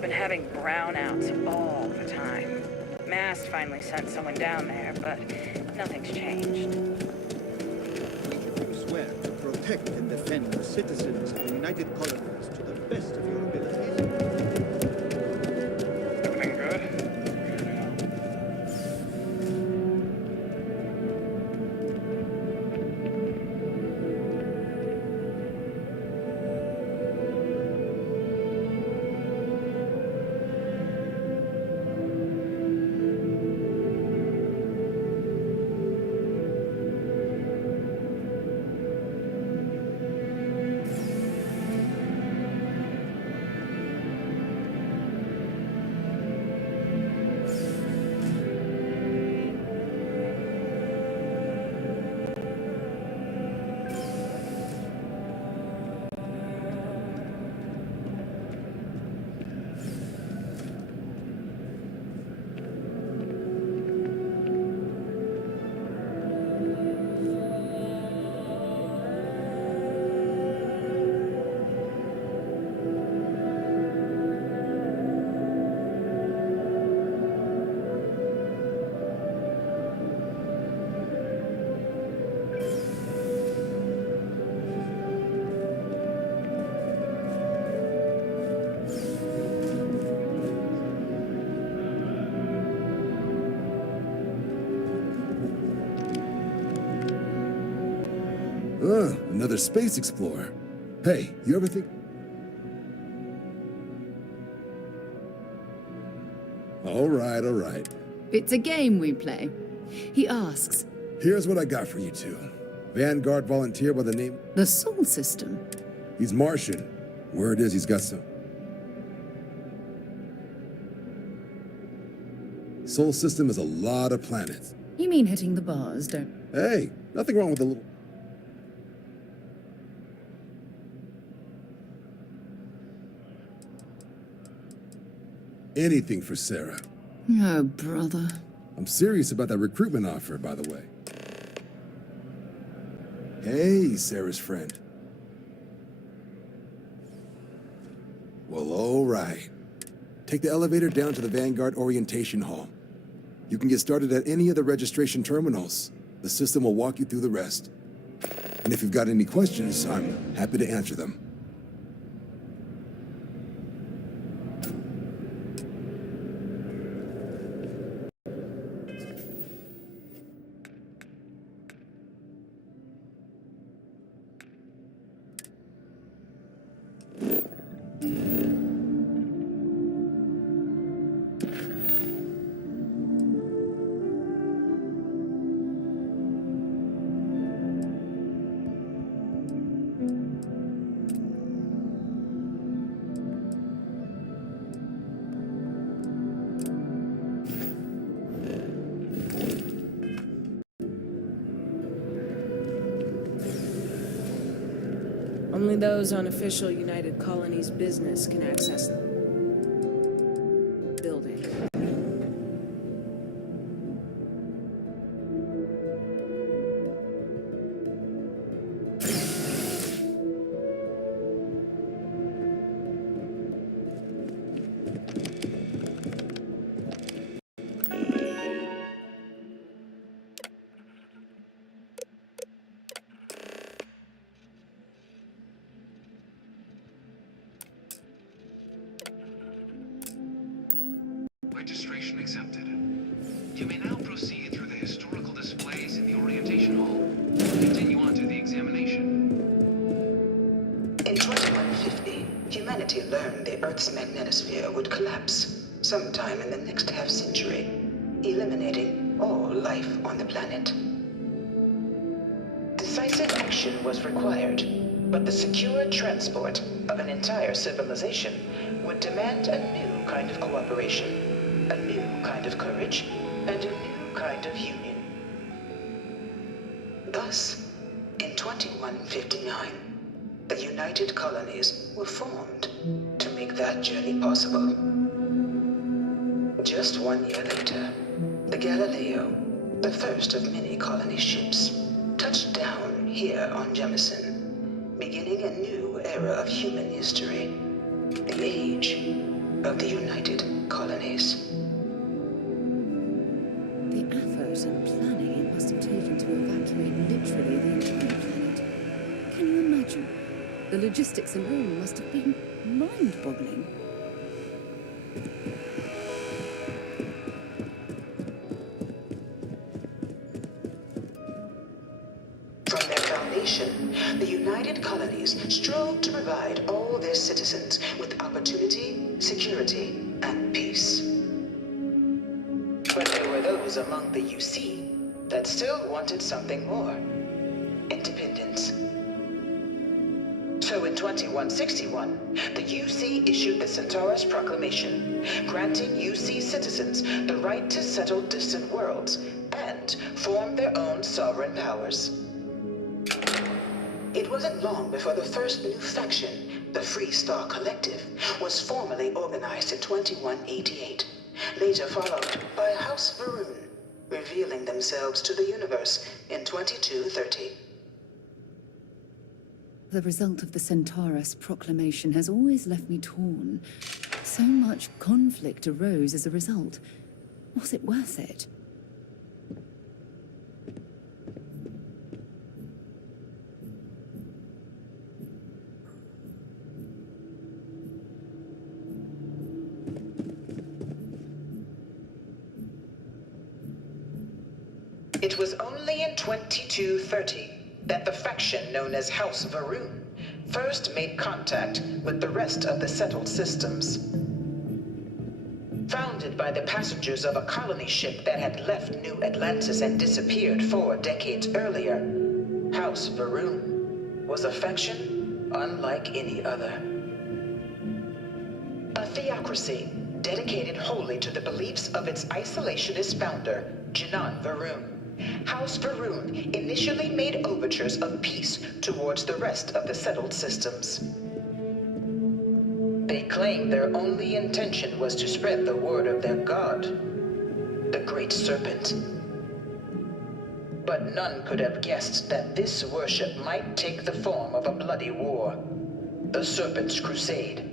been having brownouts all the time. Mast finally sent someone down there, but nothing's changed. You swear to protect and defend the citizens of the United Colonies to the best of your abilities? Everything good? Another space explorer. Hey, you ever think... All right. It's a game we play. He asks. Here's what I got for you two. Vanguard volunteer by the name... The Sol System. He's Martian. Word is he's got some... Sol System is a lot of planets. You mean hitting the bars, don't... Hey, nothing wrong with a little... Anything for Sarah. Oh, brother. I'm serious about that recruitment offer, by the way. Hey, Sarah's friend. Well, all right. Take the elevator down to the Vanguard Orientation Hall. You can get started at any of the registration terminals. The system will walk you through the rest. And if you've got any questions, I'm happy to answer them. Only those on official United Colonies business can access the building. Registration accepted. You may now proceed through the historical displays in the orientation hall. Continue on to the examination. In 2150, humanity learned the Earth's magnetosphere would collapse sometime in the next half-century, eliminating all life on the planet. Decisive action was required, but the secure transport of an entire civilization would demand a new kind of cooperation, a new kind of courage, and a new kind of union. Thus, in 2159, the United Colonies were formed to make that journey possible. Just 1 year later, the Galileo, the first of many colony ships, touched down here on Jemison, beginning a new era of human history, the age of the United Colonies. The effort and planning it must have taken to evacuate literally the entire planet. Can you imagine? The logistics alone must have been mind-boggling. From their foundation, the United Colonies strove to provide all their citizens with opportunity, security, and peace. But there were those among the UC that still wanted something more: independence. So in 2161, the UC issued the Centaurus Proclamation, granting UC citizens the right to settle distant worlds and form their own sovereign powers. It wasn't long before the first new faction, the Free Star Collective, was formally organized in 2188, later followed by House Varun, revealing themselves to the universe in 2230. The result of the Centaurus Proclamation has always left me torn. So much conflict arose as a result. Was it worth it? It was only in 2230 that the faction known as House Varun first made contact with the rest of the settled systems. Founded by the passengers of a colony ship that had left New Atlantis and disappeared 4 decades earlier, House Varun was a faction unlike any other. A theocracy dedicated wholly to the beliefs of its isolationist founder, Jinan Varun. House Varun initially made overtures of peace towards the rest of the settled systems. They claimed their only intention was to spread the word of their god, the Great Serpent. But none could have guessed that this worship might take the form of a bloody war, the Serpent's Crusade.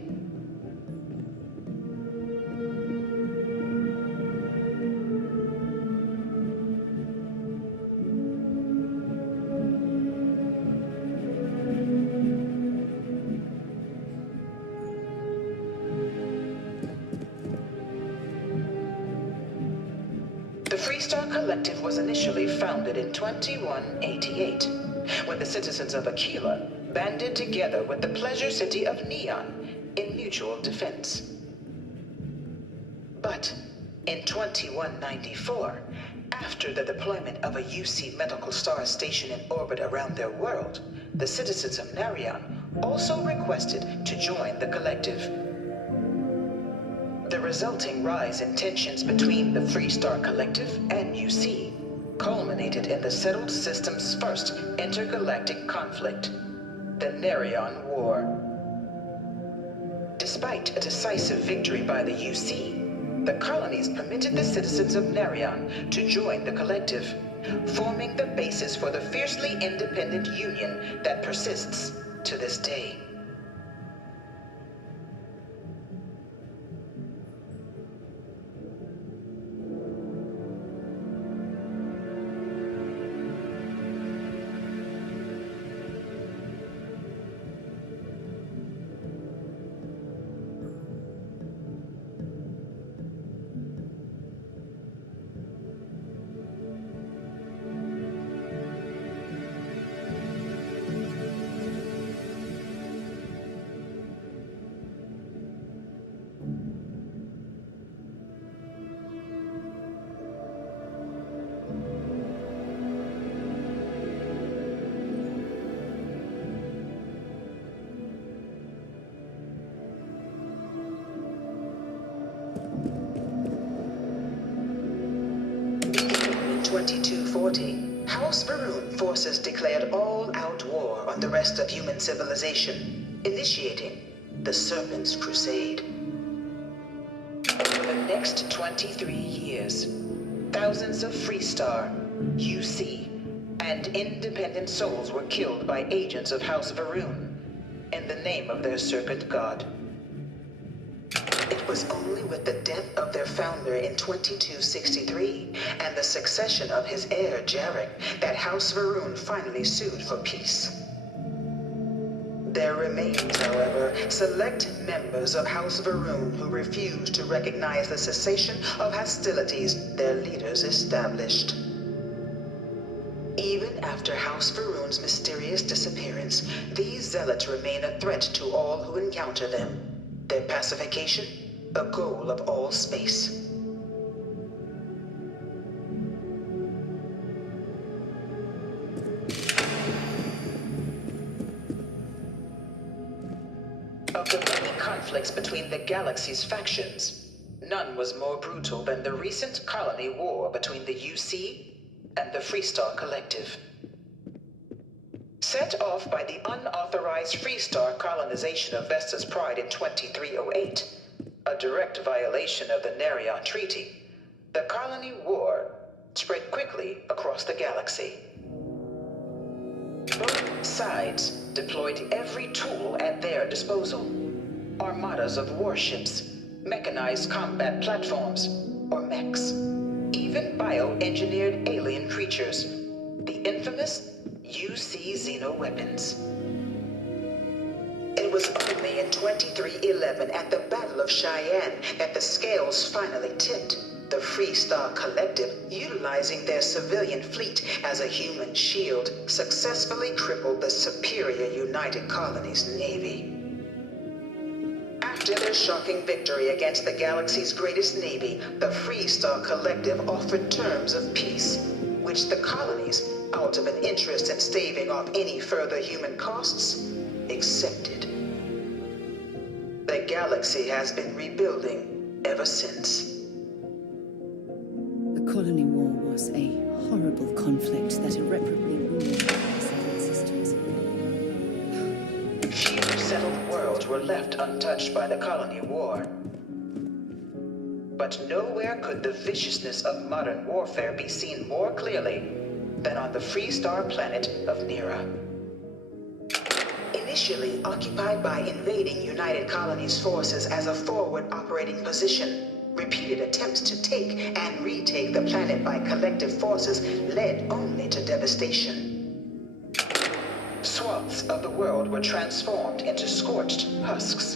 The Freestar Collective was initially founded in 2188, when the citizens of Aquila banded together with the pleasure city of Neon in mutual defense. But in 2194, after the deployment of a UC medical star station in orbit around their world, the citizens of Narion also requested to join the collective. The resulting rise in tensions between the Freestar Collective and UC culminated in the settled system's first intergalactic conflict, the Narion War. Despite a decisive victory by the UC, the colonies permitted the citizens of Narion to join the collective, forming the basis for the fiercely independent union that persists to this day. In 2240, House Varun forces declared all-out war on the rest of human civilization, initiating the Serpent's Crusade. Over the next 23 years, thousands of Freestar, UC, and independent souls were killed by agents of House Varun in the name of their serpent god. It it was only with the death of their founder in 2263 and the succession of his heir, Jarek, that House Varun finally sued for peace. There remains, however, select members of House Varun who refuse to recognize the cessation of hostilities their leaders established. Even after House Varun's mysterious disappearance, these zealots remain a threat to all who encounter them. Their pacification, a goal of all space. Of the many conflicts between the galaxy's factions, none was more brutal than the recent colony war between the UC and the Freestar Collective. Set off by the unauthorized Freestar colonization of Vesta's Pride in 2308, a direct violation of the Nerion Treaty, the colony war spread quickly across the galaxy. Both sides deployed every tool at their disposal. Armadas of warships, mechanized combat platforms, or mechs, even bioengineered alien creatures, the infamous UC xeno-weapons. It was only in 2311 at the Battle of Cheyenne that the scales finally tipped. The Freestar Collective, utilizing their civilian fleet as a human shield, successfully crippled the superior United Colonies Navy. After their shocking victory against the galaxy's greatest navy, the Freestar Collective offered terms of peace, which the colonies, out of an interest in staving off any further human costs, accepted. The galaxy has been rebuilding ever since. The colony war was a horrible conflict that irreparably ruined our systems. Few settled worlds were left untouched by the colony war. But nowhere could the viciousness of modern warfare be seen more clearly than on the Freestar planet of Nera. Initially occupied by invading United Colonies forces as a forward operating position, repeated attempts to take and retake the planet by collective forces led only to devastation. Swaths of the world were transformed into scorched husks,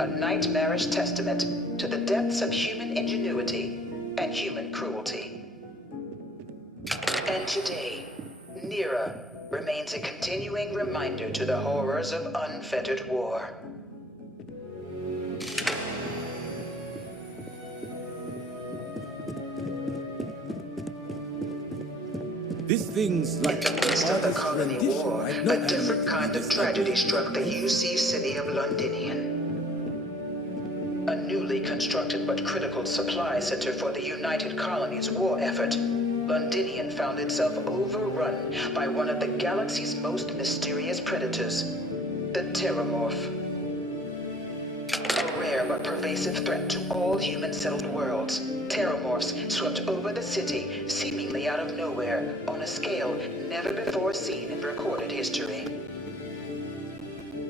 a nightmarish testament to the depths of human ingenuity and human cruelty. And today, Nera remains a continuing reminder to the horrors of unfettered war. This thing's like in the midst of the colony war, a different kind of tragedy struck the UC city of Londinian. A newly constructed but critical supply center for the United Colonies' war effort, Londinian found itself overrun by one of the galaxy's most mysterious predators, the Terramorph. A rare but pervasive threat to all human-settled worlds, Terramorphs swept over the city, seemingly out of nowhere, on a scale never before seen in recorded history.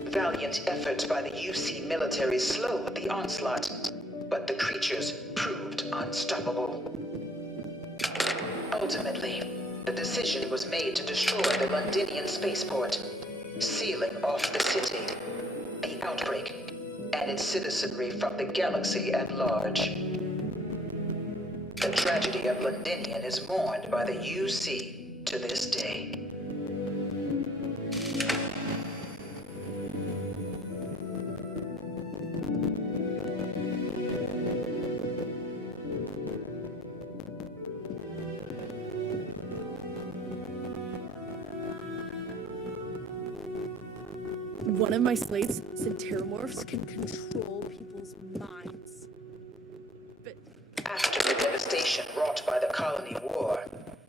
Valiant efforts by the UC military slowed the onslaught, but the creatures proved unstoppable. Ultimately, the decision was made to destroy the Londinian spaceport, sealing off the city, the outbreak, and its citizenry from the galaxy at large. The tragedy of Londinian is mourned by the UC to this day. One of my slates said Terramorphs can control people's minds. But after the devastation wrought by the colony war,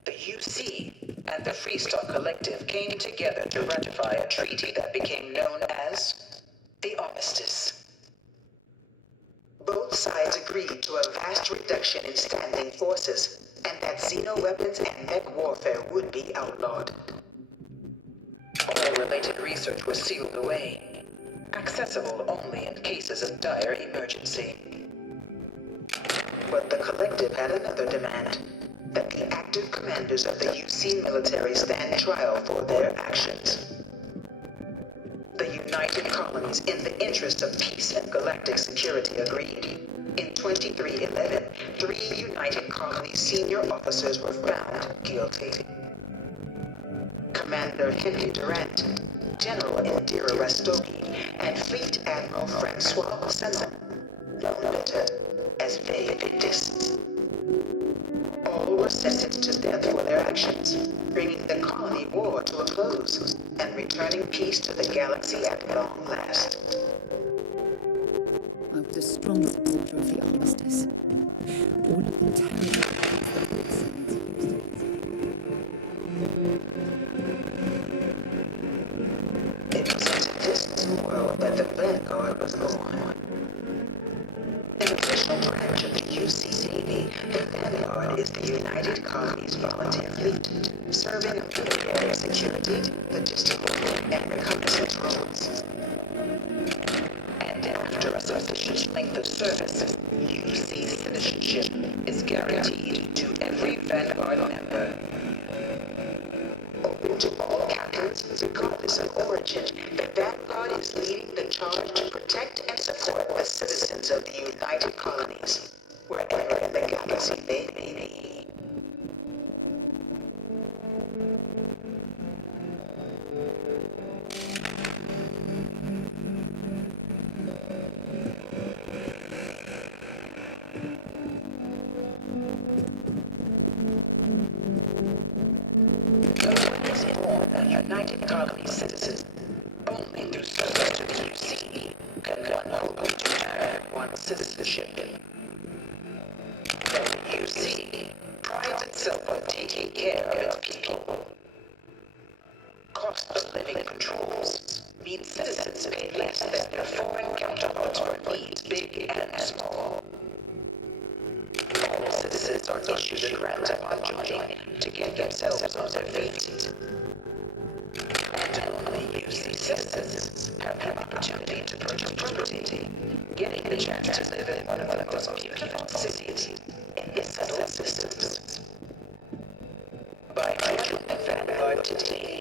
the UC and the Freestar Collective came together to ratify a treaty that became known as the Armistice. Both sides agreed to a vast reduction in standing forces, and that xeno-weapons and mech warfare would be outlawed. All related research was sealed away, accessible only in cases of dire emergency. But the collective had another demand: that the active commanders of the UC military stand trial for their actions. The United Colonies, in the interest of peace and galactic security, agreed. In 2311, 3 United Colonies senior officers were found guilty. Commander Henry Durant, General Indira Rastogi, and Fleet Admiral Francois Massenon, known better as Vaguidists. All were sentenced to death for their actions, bringing the colony war to a close and returning peace to the galaxy at long last. I was a strong supporter of the armistice. All of the terrible things that both sides used. It was into this new world that the Vanguard was born. An official branch of the UCCB, the Vanguard is the United Colonies Volunteer Fleet, serving military security, logistical, and reconnaissance roles. And after a sufficient length of service, UC citizenship is guaranteed to every Vanguard member. Open to all captains, regardless of origin, the Vanguard is leading the charge to protect and support the citizens of the United Colonies, wherever in the galaxy they may be. United Colonies citizens, only through service to the UC can one hope to earn one's citizenship. The UC prides itself on taking care of its people. Cost of living controls mean citizens pay less than their foreign counterparts for needs big and small. All citizens are issued a grant of money to get themselves on their feet. Only UC citizens have the opportunity to purchase property, getting the chance to live in one of the most beautiful cities in the solar system. By joining the Vanguard today,